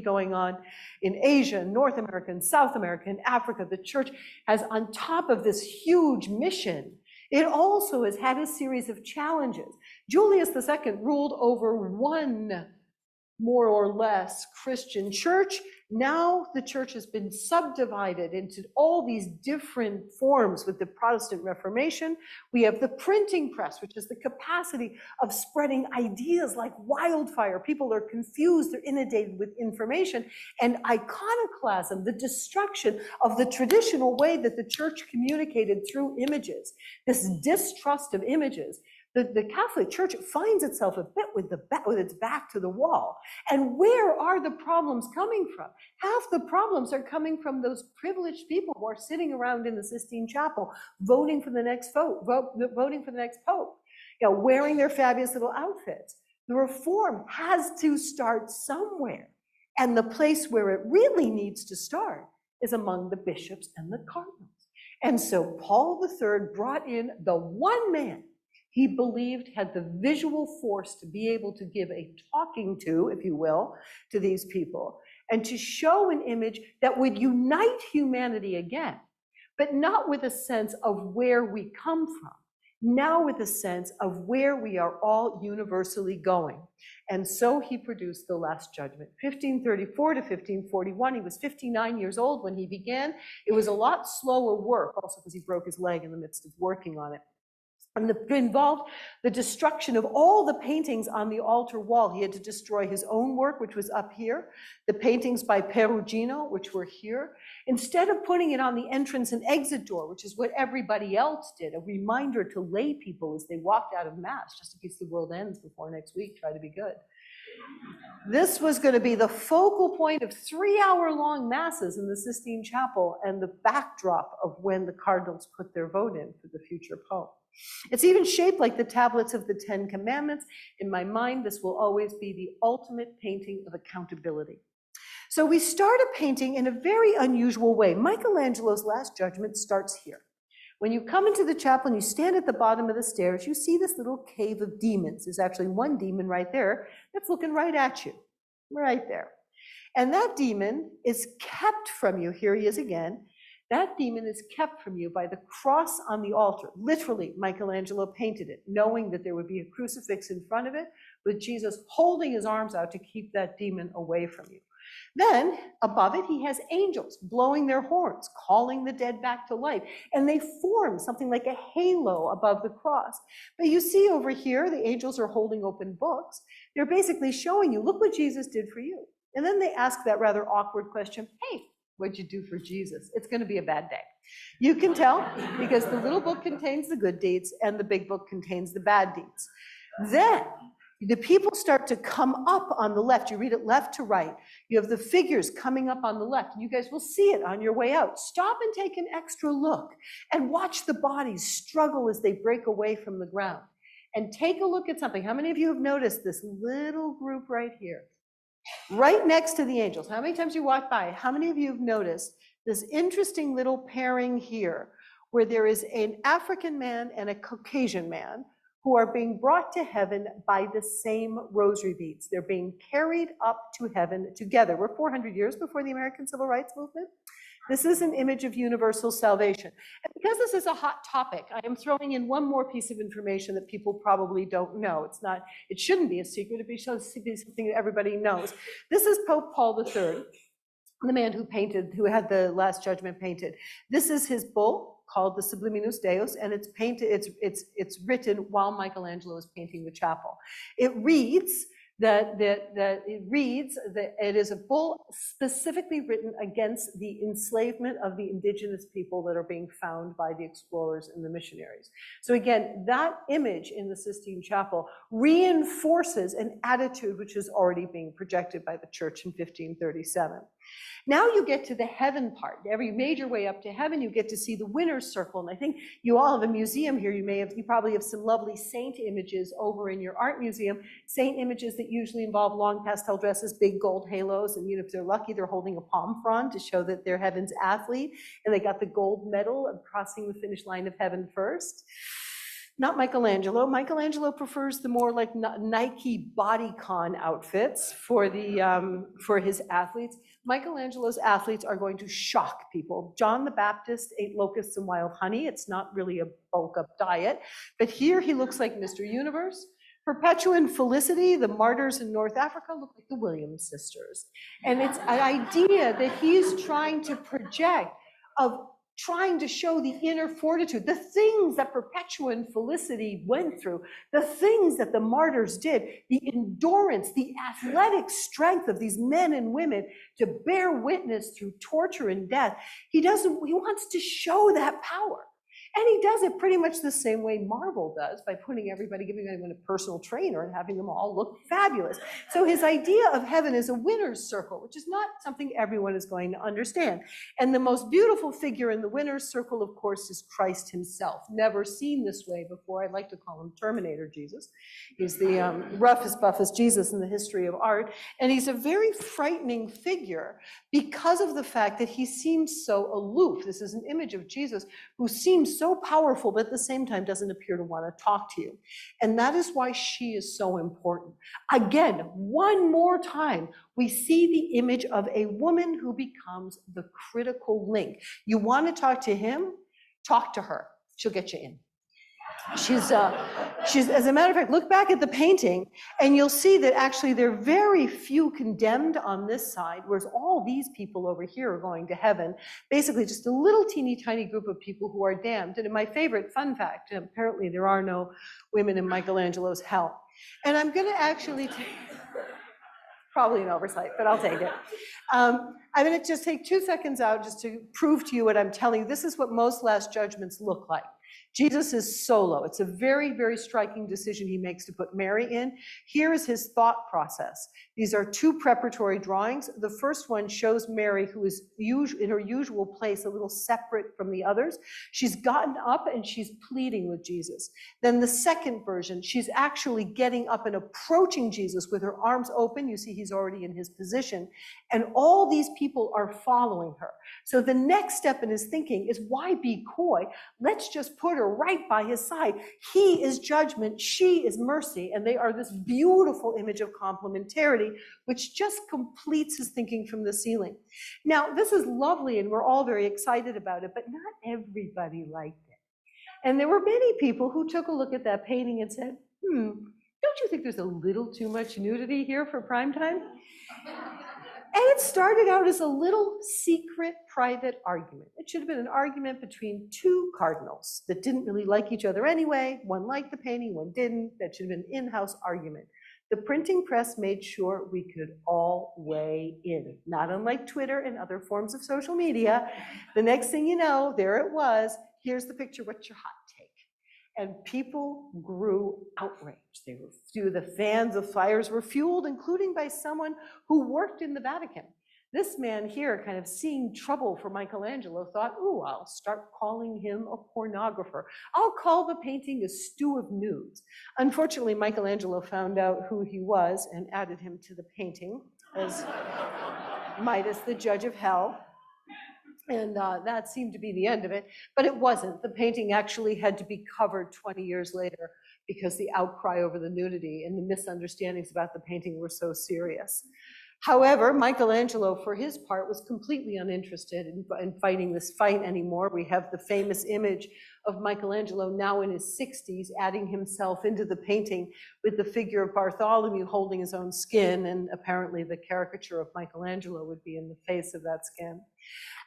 going on in Asia, North America, and South America, and Africa. The church has, on top of this huge mission, it also has had a series of challenges. Julius II ruled over one more or less Christian church. Now the church has been subdivided into all these different forms with the Protestant Reformation. We have the printing press, which is the capacity of spreading ideas like wildfire. People are confused, they're inundated with information. And iconoclasm, the destruction of the traditional way that the church communicated through images, this distrust of images. The Catholic Church finds itself a bit with its back to the wall. And where are the problems coming from? Half the problems are coming from those privileged people who are sitting around in the Sistine Chapel voting for the next voting for the next pope, wearing their fabulous little outfits. The reform has to start somewhere. And the place where it really needs to start is among the bishops and the cardinals. And so Paul III brought in the one man he believed had the visual force to be able to give a talking to, if you will, to these people, and to show an image that would unite humanity again, but not with a sense of where we come from, now with a sense of where we are all universally going. And so he produced The Last Judgment, 1534 to 1541. He was 59 years old when he began. It was a lot slower work, also because he broke his leg in the midst of working on it. And it involved the destruction of all the paintings on the altar wall. He had to destroy his own work, which was up here, the paintings by Perugino, which were here. Instead of putting it on the entrance and exit door, which is what everybody else did, a reminder to lay people as they walked out of Mass, just in case the world ends before next week, try to be good. This was going to be the focal point of 3-hour-long masses in the Sistine Chapel and the backdrop of when the cardinals put their vote in for the future pope. It's even shaped like the tablets of the Ten Commandments. In my mind, this will always be the ultimate painting of accountability. So we start a painting in a very unusual way. Michelangelo's Last Judgment starts here. When you come into the chapel and you stand at the bottom of the stairs, you see this little cave of demons. There's actually one demon right there that's looking right at you, right there. And that demon is kept from you. Here he is again. That demon is kept from you by the cross on the altar. Literally, Michelangelo painted it, knowing that there would be a crucifix in front of it, with Jesus holding his arms out to keep that demon away from you. Then, above it, he has angels blowing their horns, calling the dead back to life, and they form something like a halo above the cross. But you see over here, the angels are holding open books. They're basically showing you, look what Jesus did for you. And then they ask that rather awkward question, hey, what'd you do for Jesus? It's going to be a bad day. You can tell because the little book contains the good deeds and the big book contains the bad deeds. Then the people start to come up on the left. You read it left to right. You have the figures coming up on the left. You guys will see it on your way out. Stop and take an extra look and watch the bodies struggle as they break away from the ground. And take a look at something. How many of you have noticed this little group right here? Right next to the angels. How many times you walk by? How many of you have noticed this interesting little pairing here where there is an African man and a Caucasian man who are being brought to heaven by the same rosary beads? They're being carried up to heaven together. We're 400 years before the American Civil Rights Movement. This is an image of universal salvation. And because this is a hot topic, I am throwing in one more piece of information that people probably don't know. It shouldn't be a secret, it should be something that everybody knows. This is Pope Paul III, the man who had the Last Judgment painted. This is his bull called the Subliminus Deus, and it's painted, it's written while Michelangelo is painting the chapel. It reads, that it reads that it is a bull specifically written against the enslavement of the indigenous people that are being found by the explorers and the missionaries. So again, that image in the Sistine Chapel reinforces an attitude which is already being projected by the church in 1537. Now you get to the heaven part. Every major way up to heaven, you get to see the winner's circle. And I think you all have a museum here. You probably have some lovely saint images over in your art museum. Saint images that usually involve long pastel dresses, big gold halos, and if they're lucky, they're holding a palm frond to show that they're heaven's athlete, and they got the gold medal of crossing the finish line of heaven first. Not Michelangelo. Michelangelo prefers the more like Nike bodycon outfits for his athletes. Michelangelo's athletes are going to shock people. John the Baptist ate locusts and wild honey. It's not really a bulk up diet, but here he looks like Mr. Universe. Perpetua and Felicity, the martyrs in North Africa, look like the Williams sisters. And it's an idea that he's trying to project of trying to show the inner fortitude, the things that Perpetua and Felicity went through, the things that the martyrs did, the endurance, the athletic strength of these men and women to bear witness through torture and death. He wants to show that power. And he does it pretty much the same way Marvel does, by giving everyone a personal trainer and having them all look fabulous. So his idea of heaven is a winner's circle, which is not something everyone is going to understand. And the most beautiful figure in the winner's circle, of course, is Christ himself. Never seen this way before. I'd like to call him Terminator Jesus. He's the roughest, buffest Jesus in the history of art. And he's a very frightening figure because of the fact that he seems so aloof. This is an image of Jesus who seems so powerful, but at the same time doesn't appear to want to talk to you. And that is why she is so important. Again, one more time, we see the image of a woman who becomes the critical link. You want to talk to him? Talk to her. She'll get you in. She's, as a matter of fact, look back at the painting and you'll see that actually there are very few condemned on this side, whereas all these people over here are going to heaven. Basically just a little teeny tiny group of people who are damned. And my favorite fun fact, apparently there are no women in Michelangelo's hell. And I'm going to actually take, probably an oversight, but I'll take it. I'm going to just take 2 seconds out just to prove to you what I'm telling you. This is what most Last Judgments look like. Jesus is solo. It's a very, very striking decision he makes to put Mary in. Here is his thought process. These are two preparatory drawings. The first one shows Mary, who is in her usual place, a little separate from the others. She's gotten up and she's pleading with Jesus. Then the second version, she's actually getting up and approaching Jesus with her arms open. You see he's already in his position. And all these people are following her. So the next step in his thinking is, why be coy? Let's just put her right by his side. He is judgment, she is mercy, and they are this beautiful image of complementarity, which just completes his thinking from the ceiling. Now, this is lovely, and we're all very excited about it, but not everybody liked it. And there were many people who took a look at that painting and said, don't you think there's a little too much nudity here for prime time? And it started out as a little secret private argument. It should have been an argument between two cardinals that didn't really like each other anyway. One liked the painting, one didn't. That should have been an in-house argument. The printing press made sure we could all weigh in, not unlike Twitter and other forms of social media. The next thing you know, there it was. Here's the picture, what's your hot take? And people grew outraged. The fans of fires were fueled, including by someone who worked in the Vatican. This man here, kind of seeing trouble for Michelangelo, thought, ooh, I'll start calling him a pornographer. I'll call the painting a stew of nudes. Unfortunately, Michelangelo found out who he was and added him to the painting as Midas, the judge of hell. And that seemed to be the end of it, but it wasn't. The painting actually had to be covered 20 years later because the outcry over the nudity and the misunderstandings about the painting were so serious. However, Michelangelo, for his part, was completely uninterested in fighting this fight anymore. We have the famous image of Michelangelo now in his 60s, adding himself into the painting with the figure of Bartholomew holding his own skin, and apparently the caricature of Michelangelo would be in the face of that skin.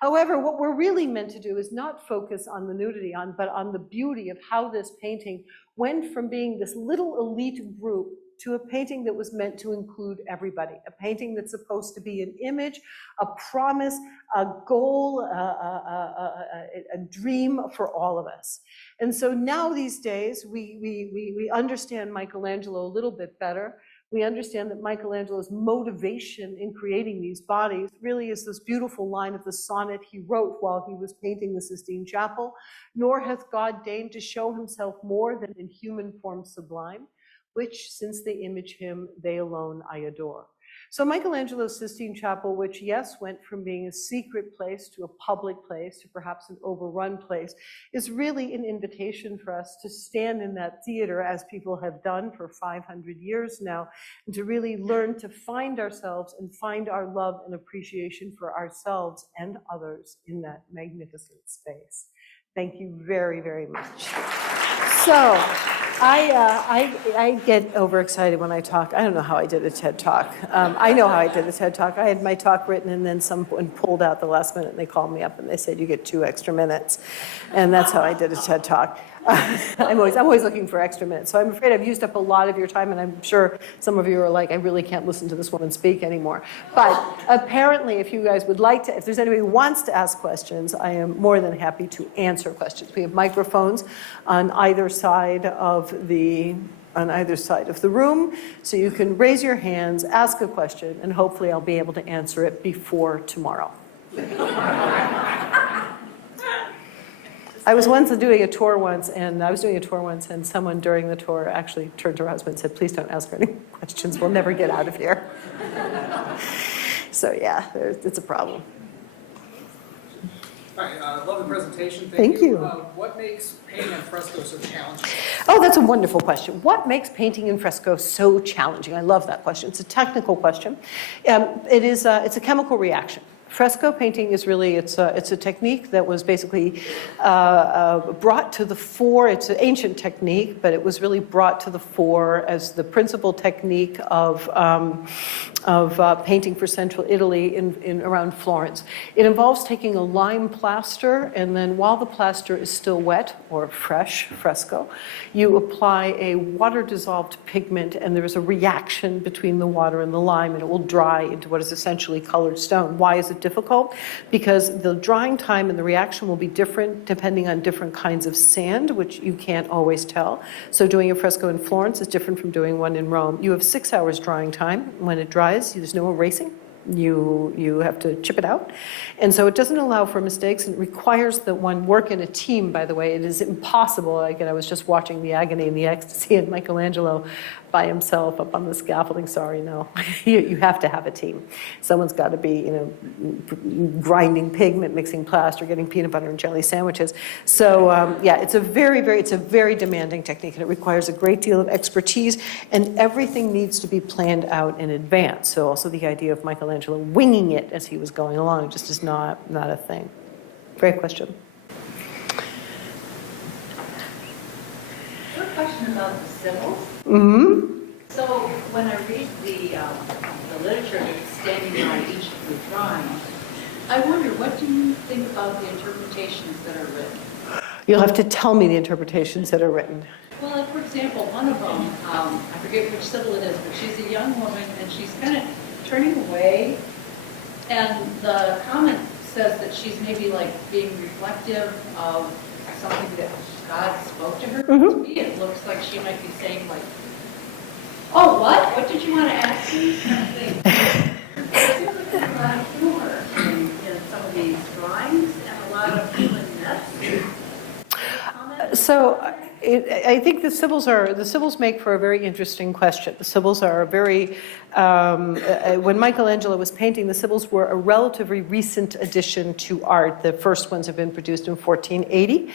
However, what we're really meant to do is not focus on the nudity, but on the beauty of how this painting went from being this little elite group to a painting that was meant to include everybody, a painting that's supposed to be an image, a promise, a goal, a dream for all of us. And so now these days, we understand Michelangelo a little bit better. We understand that Michelangelo's motivation in creating these bodies really is this beautiful line of the sonnet he wrote while he was painting the Sistine Chapel. Nor hath God deigned to show himself more than in human form sublime, which since they image him, they alone I adore. So Michelangelo's Sistine Chapel, which yes, went from being a secret place to a public place to perhaps an overrun place, is really an invitation for us to stand in that theater as people have done for 500 years now, and to really learn to find ourselves and find our love and appreciation for ourselves and others in that magnificent space. Thank you very, very much. So, I get overexcited when I talk. I don't know how I did a TED Talk. I know how I did a TED Talk. I had my talk written and then someone pulled out the last minute and they called me up and they said, you get 2 extra minutes. And that's how I did a TED Talk. I'm always looking for extra minutes. So I'm afraid I've used up a lot of your time, and I'm sure some of you are like, I really can't listen to this woman speak anymore. But apparently, if you guys would like to, if there's anybody who wants to ask questions, I am more than happy to answer questions. We have microphones on either side of the room, so you can raise your hands, ask a question, and hopefully I'll be able to answer it before tomorrow. I was doing a tour once, and someone during the tour actually turned to her husband and said, please don't ask her any questions. We'll never get out of here. So yeah, it's a problem. Hi, I love the presentation. Thank you. What makes painting in fresco so challenging? Oh, that's a wonderful question. What makes painting in fresco so challenging? I love that question. It's a technical question. It's a chemical reaction. Fresco painting is really, it's a technique that was basically brought to the fore. It's an ancient technique, but it was really brought to the fore as the principal technique of painting for central Italy in around Florence. It involves taking a lime plaster, and then while the plaster is still wet or fresh, fresco, you apply a water-dissolved pigment, and there is a reaction between the water and the lime, and it will dry into what is essentially colored stone. Why is it difficult? Because the drying time and the reaction will be different depending on different kinds of sand, which you can't always tell. So doing a fresco in Florence is different from doing one in Rome. You have 6 hours drying time. When it dries, there's no erasing. You have to chip it out. And so it doesn't allow for mistakes, and it requires that one work in a team, by the way. It is impossible. Again, I was just watching the agony and the ecstasy of Michelangelo by himself up on the scaffolding. Sorry, no. You have to have a team. Someone's got to be, grinding pigment, mixing plaster, getting peanut butter and jelly sandwiches. So yeah, it's a very demanding technique, and it requires a great deal of expertise, and everything needs to be planned out in advance. So also the idea of Michelangelo winging it as he was going along just is not a thing. Great question. I have a question about the symbols. Mm-hmm. So when I read the literature that's standing behind each of the drawings, I wonder, what do you think about the interpretations that are written? You'll have to tell me the interpretations that are written. Well, like for example, one of them, I forget which symbol it is, but she's a young woman and she's kind of turning away, and the comment says that she's maybe like being reflective of something that God spoke to her. Mm-hmm. To me, it looks like she might be saying like, oh, what? What did you want to ask me? Kind of thing. There seems like there's a lot of humor in some of these drawings and a lot of humanness. So I think the Sibyls make for a very interesting question. The Sibyls are a very, when Michelangelo was painting, the Sibyls were a relatively recent addition to art. The first ones have been produced in 1480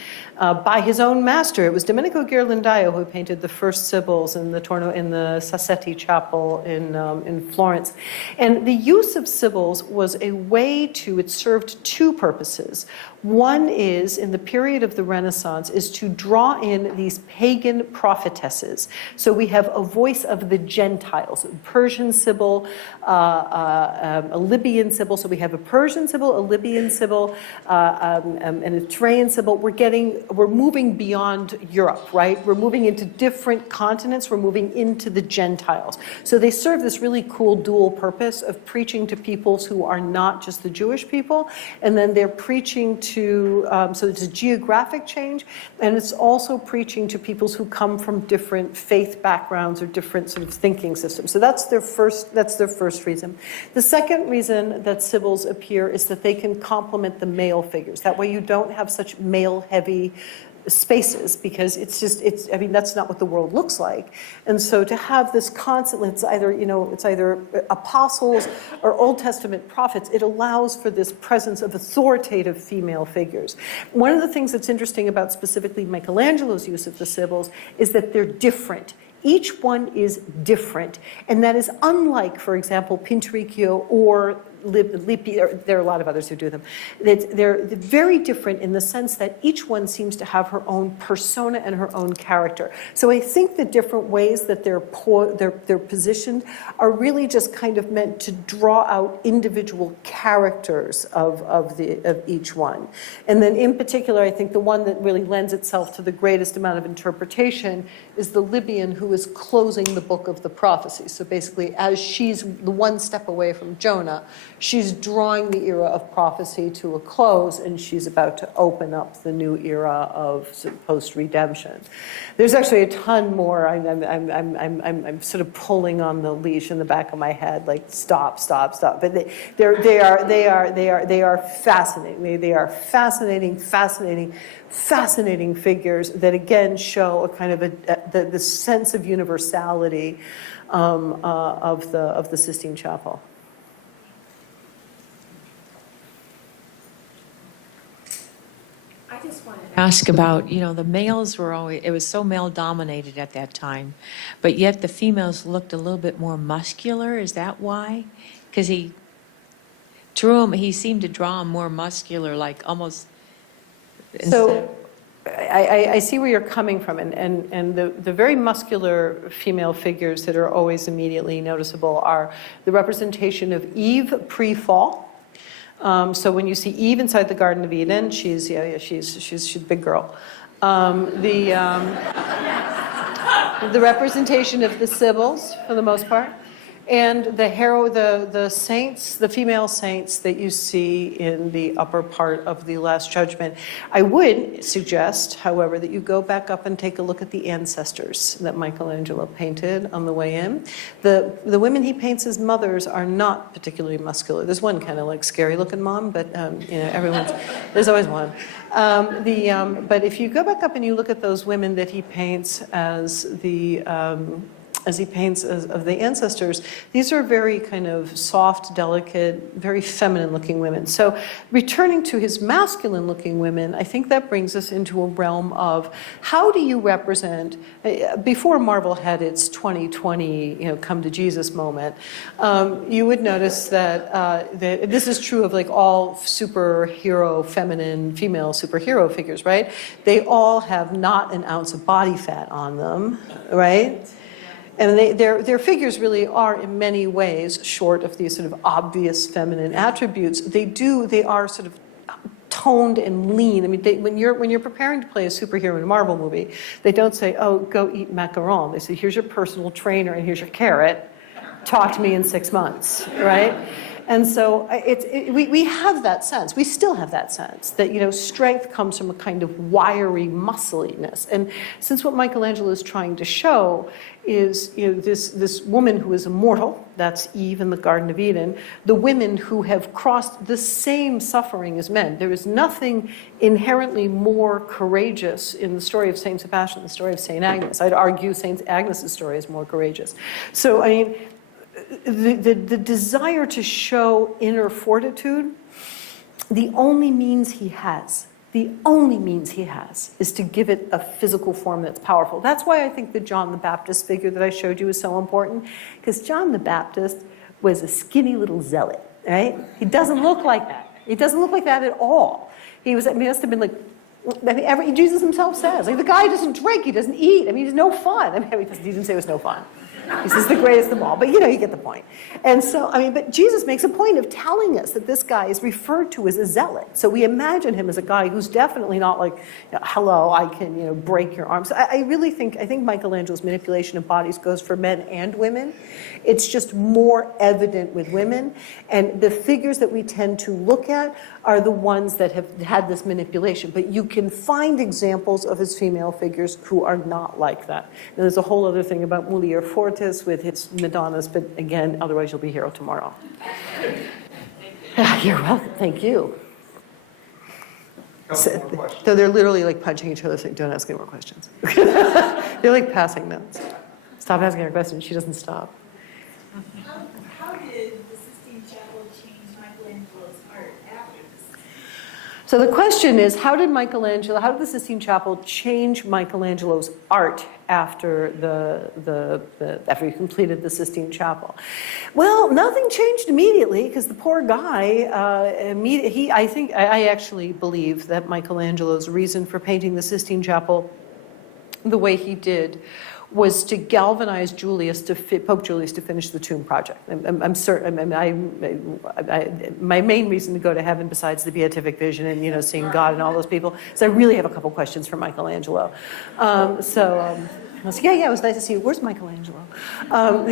by his own master. It was Domenico Ghirlandaio who painted the first Sibyls in the Sistine Chapel in Florence. And the use of Sibyls was a way it served 2 purposes. One is, in the period of the Renaissance, is to draw in these pagan prophetesses. So we have a voice of the Gentiles, Persian Persian symbol, a Libyan symbol. So we have a Persian symbol, a Libyan symbol, an Eritrean symbol. We're moving beyond Europe, right? We're moving into different continents. We're moving into the Gentiles. So they serve this really cool dual purpose of preaching to peoples who are not just the Jewish people, and then they're preaching to, so it's a geographic change, and it's also preaching to peoples who come from different faith backgrounds or different sort of thinking systems. So that's their first reason. The second reason that Sibyls appear is that they can complement the male figures. That way you don't have such male-heavy spaces, because I mean, that's not what the world looks like. And so to have this constantly, it's either apostles or Old Testament prophets, it allows for this presence of authoritative female figures. One of the things that's interesting about specifically Michelangelo's use of the Sibyls is that they're different. Each one is different, and that is unlike, for example, Pinturicchio or Lippi. There are a lot of others who do them. They're very different in the sense that each one seems to have her own persona and her own character. So I think the different ways that they're positioned are really just kind of meant to draw out individual characters of each one. And then in particular, I think the one that really lends itself to the greatest amount of interpretation is the Libyan, who is closing the book of the prophecy. So basically, as she's the one step away from Jonah, she's drawing the era of prophecy to a close, and she's about to open up the new era of post-redemption. There's actually a ton more. I'm sort of pulling on the leash in the back of my head, like stop. But they are fascinating. They are fascinating figures that again show a kind of the sense of universality of the Sistine Chapel. I just want to ask about, the males were always, it was so male dominated at that time, but yet the females looked a little bit more muscular. Is that why? Because he seemed to draw them more muscular, like almost. So I see where you're coming from, and the very muscular female figures that are always immediately noticeable are the representation of Eve pre-fall. So when you see Eve inside the Garden of Eden, she's a big girl. The representation of the Sibyls, for the most part, and the saints, the female saints that you see in the upper part of the Last Judgment. I would suggest, however, that you go back up and take a look at the ancestors that Michelangelo painted on the way in. The women he paints as mothers are not particularly muscular. There's one kind of like scary looking mom, but there's always one. But if you go back up and you look at those women that he paints as he paints of the ancestors, these are very kind of soft, delicate, very feminine-looking women. So returning to his masculine-looking women, I think that brings us into a realm of how do you represent, before Marvel had its 2020, come to Jesus moment, you would notice that this is true of like all superhero, feminine, female superhero figures, right? They all have not an ounce of body fat on them, right? And their figures really are in many ways, short of these sort of obvious feminine attributes, they are sort of toned and lean. I mean, when you're preparing to play a superhero in a Marvel movie, they don't say, oh, go eat macaron. They say, here's your personal trainer and here's your carrot. Talk to me in 6 months, right? And so we have that sense. We still have that sense that, strength comes from a kind of wiry muscliness. And since what Michelangelo is trying to show is, this woman who is immortal, that's Eve in the Garden of Eden, the women who have crossed the same suffering as men. There is nothing inherently more courageous in the story of Saint Sebastian, the story of Saint Agnes. I'd argue Saint Agnes' story is more courageous. So, I mean, the desire to show inner fortitude, the only means he has is to give it a physical form that's powerful. That's why I think the John the Baptist figure that I showed you is so important, because John the Baptist was a skinny little zealot, right? He doesn't look like that. He doesn't look like that at all. He must have been like, Jesus himself says, like, the guy doesn't drink, he doesn't eat, he's no fun. He didn't say it was no fun. This is the greatest of them all, but you get the point. And so, but Jesus makes a point of telling us that this guy is referred to as a zealot. So we imagine him as a guy who's definitely not like, hello, I can, break your arms. I think Michelangelo's manipulation of bodies goes for men and women. It's just more evident with women. And the figures that we tend to look at are the ones that have had this manipulation. But you can find examples of his female figures who are not like that. And there's a whole other thing about Mulier Fortis with his Madonnas, but again, otherwise you'll be here tomorrow. You're welcome. Thank you. So they're literally like punching each other saying, don't ask any more questions. They're like passing notes. Stop asking her questions. She doesn't stop. How did the Sistine Chapel change Michelangelo's art after this? So the question is, how did the Sistine Chapel change Michelangelo's art after after he completed the Sistine Chapel? Well, nothing changed immediately because the poor guy, I actually believe that Michelangelo's reason for painting the Sistine Chapel the way he did was to galvanize Pope Julius to finish the tomb project. I'm certain. My main reason to go to heaven, besides the beatific vision and seeing God and all those people, is I really have a couple questions for Michelangelo. I was like, yeah, it was nice to see you. Where's Michelangelo? I'm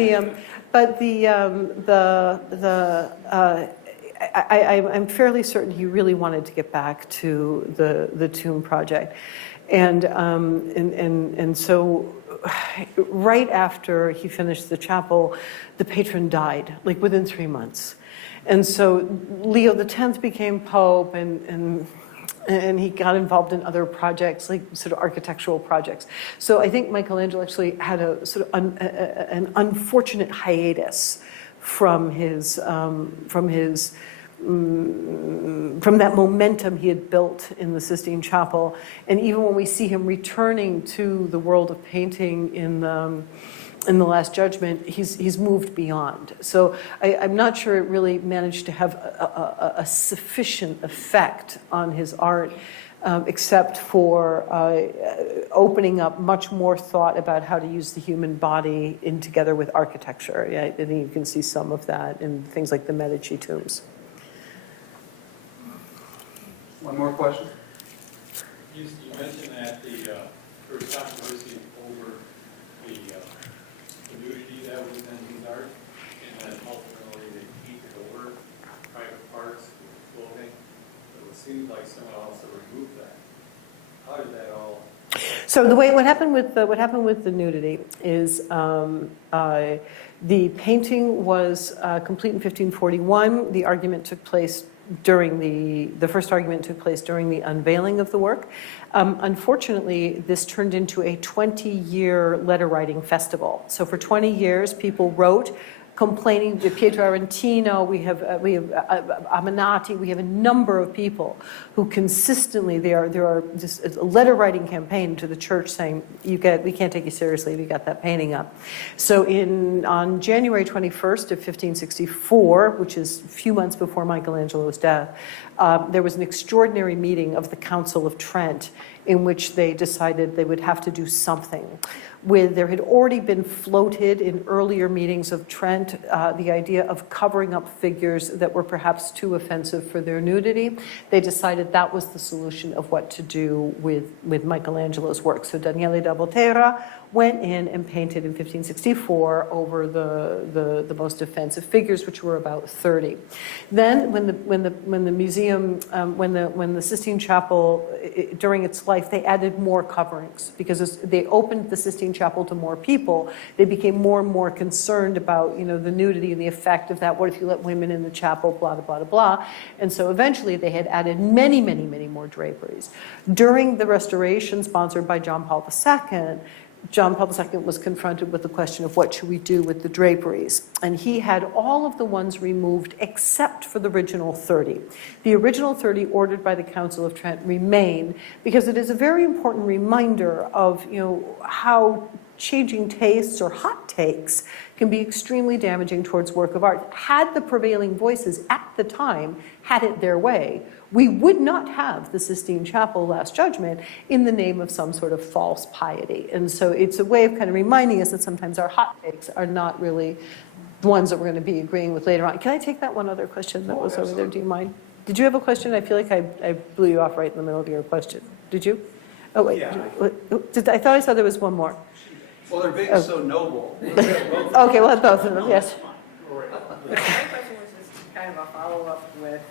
fairly certain he really wanted to get back to the tomb project, and so. Right after he finished the chapel, the patron died, like within 3 months. And so Leo X became Pope, and he got involved in other projects, like sort of architectural projects. So I think Michelangelo actually had a sort of an unfortunate hiatus from that momentum he had built in the Sistine Chapel. And even when we see him returning to the world of painting in the Last Judgment, he's moved beyond. So I'm not sure it really managed to have a sufficient effect on his art, except for opening up much more thought about how to use the human body together with architecture. I think you can see some of that in things like the Medici tombs. One more question? You mentioned that there was controversy over the nudity that was in his art, and that ultimately they painted over private parts with clothing. But it seems like someone also removed that. How did that all? So what happened with the nudity is the painting was complete in 1541. The argument took place during the first argument took place during the unveiling of the work. Unfortunately, this turned into a 20-year letter writing festival. So for 20 years, people wrote complaining to Pietro Arentino. We have Aminati. We have a number of people who consistently there are just a letter writing campaign to the church saying we can't take you seriously if you got that painting up. So on January 21st of 1564, which is a few months before Michelangelo's death, there was an extraordinary meeting of the Council of Trent in which they decided they would have to do something. There had already been floated in earlier meetings of Trent the idea of covering up figures that were perhaps too offensive for their nudity. They decided that was the solution of what to do with Michelangelo's work. So Daniele da Volterra went in and painted in 1564 over the most offensive figures, which were about 30. Then, when the museum, when the Sistine Chapel, during its life, they added more coverings because as they opened the Sistine Chapel to more people, they became more and more concerned about the nudity and the effect of that. What if you let women in the chapel? Blah blah blah blah. And so eventually they had added many more draperies. During the restoration sponsored by John Paul II, John Paul II was confronted with the question of what should we do with the draperies. And he had all of the ones removed except for the original 30. The original 30 ordered by the Council of Trent remain because it is a very important reminder of how changing tastes or hot takes can be extremely damaging towards work of art. Had the prevailing voices at the time had it their way, we would not have the Sistine Chapel Last Judgment in the name of some sort of false piety. And so it's a way of kind of reminding us that sometimes our hot takes are not really the ones that we're going to be agreeing with later on. Can I take that one other question that was over there? Do you mind? Did you have a question? I feel like I blew you off right in the middle of your question. Did you? Oh, wait. Yeah. I thought I saw there was one more. Well, they're being so noble. Okay, we'll have both of them, yes. My question was just kind of a follow-up with,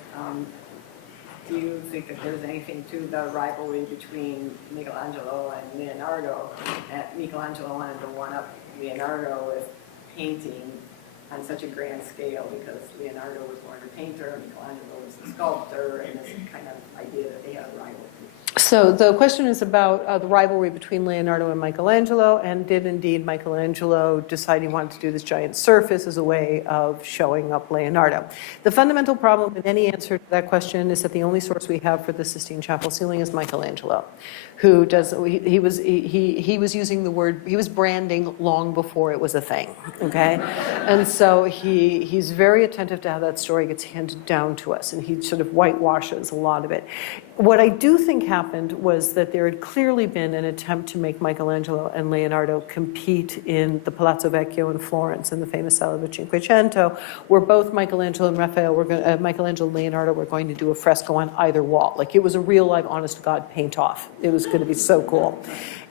do you think that there's anything to the rivalry between Michelangelo and Leonardo? Michelangelo wanted to one-up Leonardo with painting on such a grand scale because Leonardo was more the painter, Michelangelo was the sculptor, and this kind of idea that they had a rivalry. So the question is about the rivalry between Leonardo and Michelangelo, and did indeed Michelangelo decide he wanted to do this giant surface as a way of showing up Leonardo? The fundamental problem with any answer to that question is that the only source we have for the Sistine Chapel ceiling is Michelangelo, who does, he was using the word, he was branding long before it was a thing, okay? And so he's very attentive to how that story gets handed down to us, and he sort of whitewashes a lot of it. What I do think happened was that there had clearly been an attempt to make Michelangelo and Leonardo compete in the Palazzo Vecchio in Florence, in the famous Sala of Cinquecento, where both Michelangelo and Michelangelo and Leonardo were going to do a fresco on either wall. Like, it was a real, live, honest-to-God paint-off. It was going to be so cool.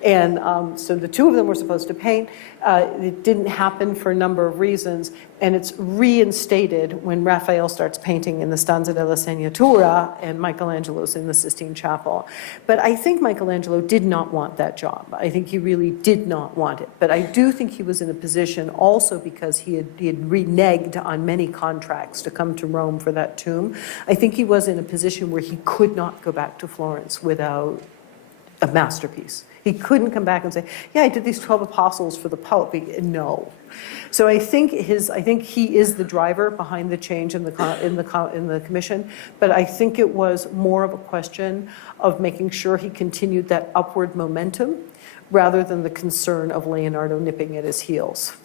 And so the two of them were supposed to paint. It didn't happen for a number of reasons, and it's reinstated when Raphael starts painting in the Stanza della Segnatura and Michelangelo's in the Sistine Chapel. But I think Michelangelo did not want that job. I think he really did not want it. But I do think he was in a position also because he had reneged on many contracts to come to Rome for that tomb. I think he was in a position where he could not go back to Florence without a masterpiece. He couldn't come back and say, yeah, I did these 12 apostles for the Pope. No. So I think he is the driver behind the change in the commission, but I think it was more of a question of making sure he continued that upward momentum rather than the concern of Leonardo nipping at his heels.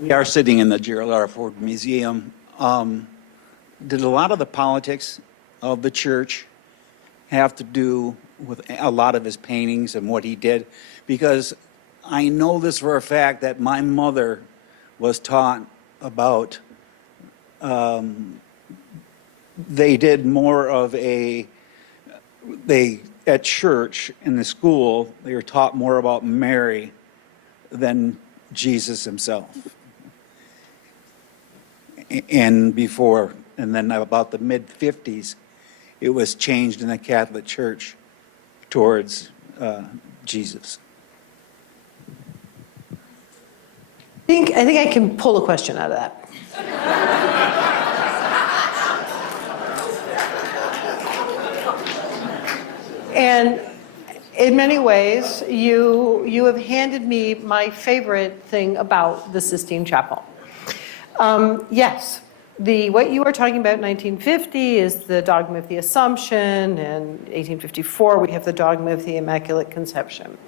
We are sitting in the Ghirlandaio Ford Museum. Did a lot of the politics of the church have to do with a lot of his paintings and what he did? Because I know this for a fact that my mother was taught about, they did more of at church in the school, they were taught more about Mary than Jesus himself. And then about the mid-50s, it was changed in the Catholic Church towards Jesus. I think I can pull a question out of that. And in many ways, you have handed me my favorite thing about the Sistine Chapel. Yes, what you are talking about in 1950 is the dogma of the Assumption, and 1854 we have the dogma of the Immaculate Conception.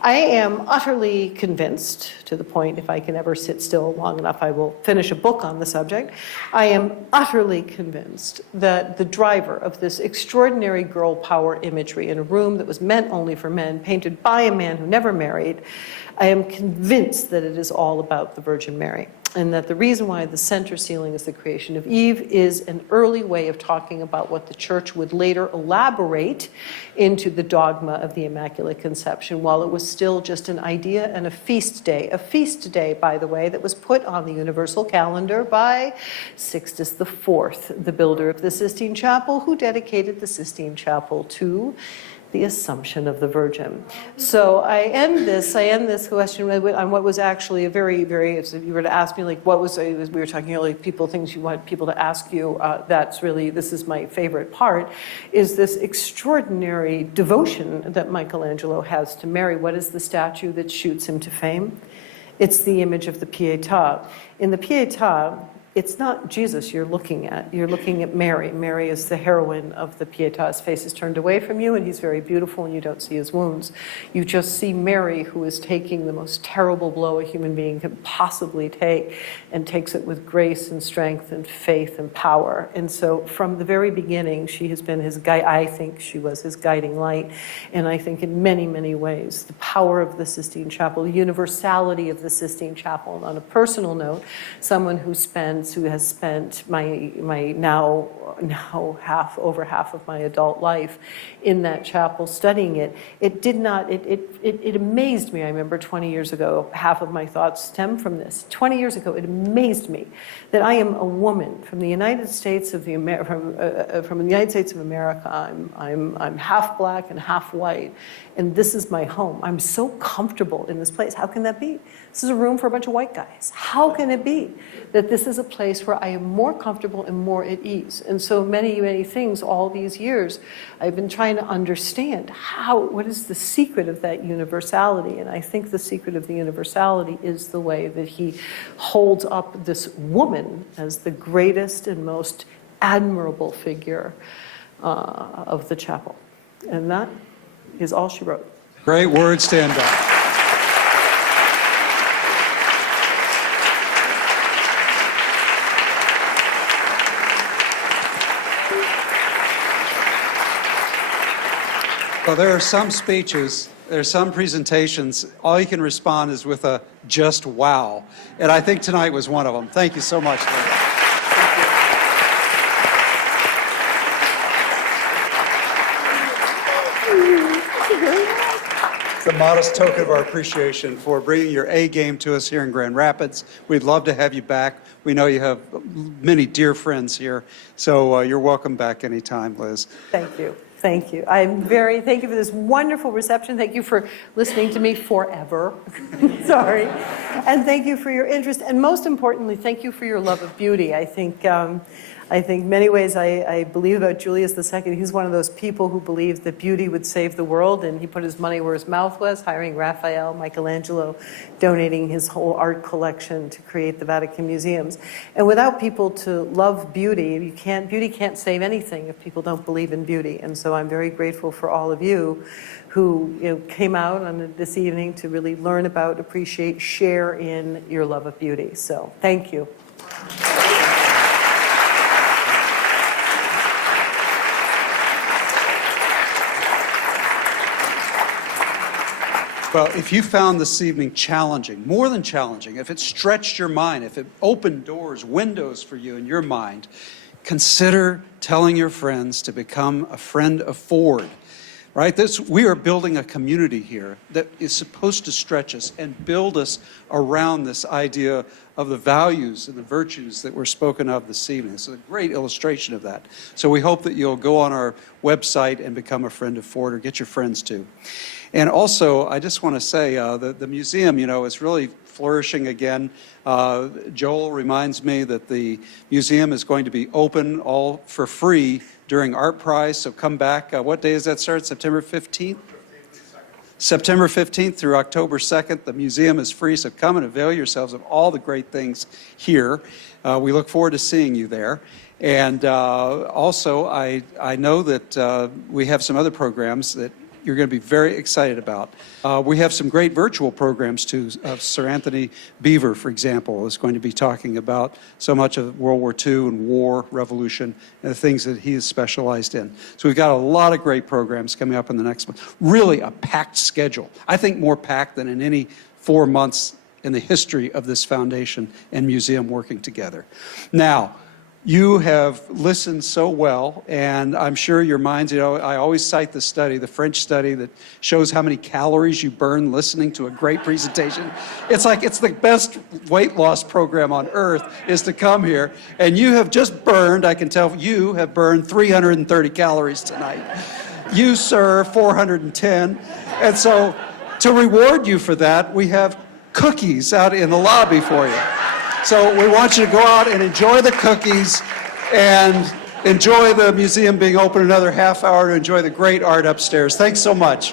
I am utterly convinced, to the point if I can ever sit still long enough I will finish a book on the subject, I am utterly convinced that the driver of this extraordinary girl power imagery in a room that was meant only for men, painted by a man who never married, I am convinced that it is all about the Virgin Mary. And that the reason why the center ceiling is the creation of Eve is an early way of talking about what the church would later elaborate into the dogma of the Immaculate Conception, while it was still just an idea and a feast day, by the way, that was put on the universal calendar by Sixtus IV, the builder of the Sistine Chapel, who dedicated the Sistine Chapel to the Assumption of the Virgin. So I end this question on what was actually a very, very, if you were to ask me, like, what was, we were talking earlier, things you want people to ask you, that's really, this is my favorite part, is this extraordinary devotion that Michelangelo has to Mary. What is the statue that shoots him to fame? It's the image of the Pietà. In the Pietà, it's not Jesus you're looking at. You're looking at Mary. Mary is the heroine of the Pietà. His face is turned away from you, and he's very beautiful, and you don't see his wounds. You just see Mary, who is taking the most terrible blow a human being can possibly take, and takes it with grace and strength and faith and power. And so from the very beginning, she has been his guide. I think she was his guiding light. And I think in many, many ways, the power of the Sistine Chapel, the universality of the Sistine Chapel. And on a personal note, someone who has spent my now over half of my adult life in that chapel studying it, it amazed me. I remember 20 years ago, half of my thoughts stem from this. 20 years ago, it amazed me that I am a woman from the United States of America. I'm half black and half white, and this is my home. I'm so comfortable in this place. How can that be? This is a room for a bunch of white guys. How can it be that this is a place where I am more comfortable and more at ease? And so many, many things all these years, I've been trying to understand what is the secret of that universality? And I think the secret of the universality is the way that he holds up this woman as the greatest and most admirable figure of the chapel. And that is all she wrote. Great words, stand up. Well, there are some speeches, there are some presentations, all you can respond is with a just wow. And I think tonight was one of them. Thank you so much, Linda. It's a modest token of our appreciation for bringing your A game to us here in Grand Rapids. We'd love to have you back. We know you have many dear friends here, so you're welcome back anytime, Liz. Thank you. Thank you. Thank you for this wonderful reception. Thank you for listening to me forever. Sorry. And thank you for your interest. And most importantly, thank you for your love of beauty. I think many ways I believe about Julius II. He's one of those people who believed that beauty would save the world, and he put his money where his mouth was, hiring Raphael, Michaelangelo, donating his whole art collection to create the Vatican museums. And without people to love beauty, beauty can't save anything if people don't believe in beauty. And so I'm very grateful for all of you who came out on this evening to really learn about, appreciate, share in your love of beauty. So thank you. Well, if you found this evening challenging, more than challenging, if it stretched your mind, if it opened doors, windows for you in your mind, consider telling your friends to become a friend of Ford. Right? We are building a community here that is supposed to stretch us and build us around this idea of the values and the virtues that were spoken of this evening. It's a great illustration of that. So we hope that you'll go on our website and become a friend of Ford, or get your friends to. And also, I just want to say the museum, is really flourishing again. Joel reminds me that the museum is going to be open all for free during Art Prize, so come back. What day does that start? September 15th? September 15th through October 2nd. The museum is free, so come and avail yourselves of all the great things here. We look forward to seeing you there. And also, I know that we have some other programs that you're going to be very excited about. We have some great virtual programs too. Sir Anthony Beaver, for example, is going to be talking about so much of World War II and war, revolution, and the things that he is specialized in. So we've got a lot of great programs coming up in the next month. Really a packed schedule. I think more packed than in any 4 months in the history of this foundation and museum working together. Now, you have listened so well, and I'm sure your minds, I always cite the study, the French study that shows how many calories you burn listening to a great presentation. It's like it's the best weight loss program on earth is to come here, and you have just burned, I can tell you have burned 330 calories tonight. You, sir, 410. And so to reward you for that, we have cookies out in the lobby for you. So we want you to go out and enjoy the cookies and enjoy the museum being open another half hour to enjoy the great art upstairs. Thanks so much.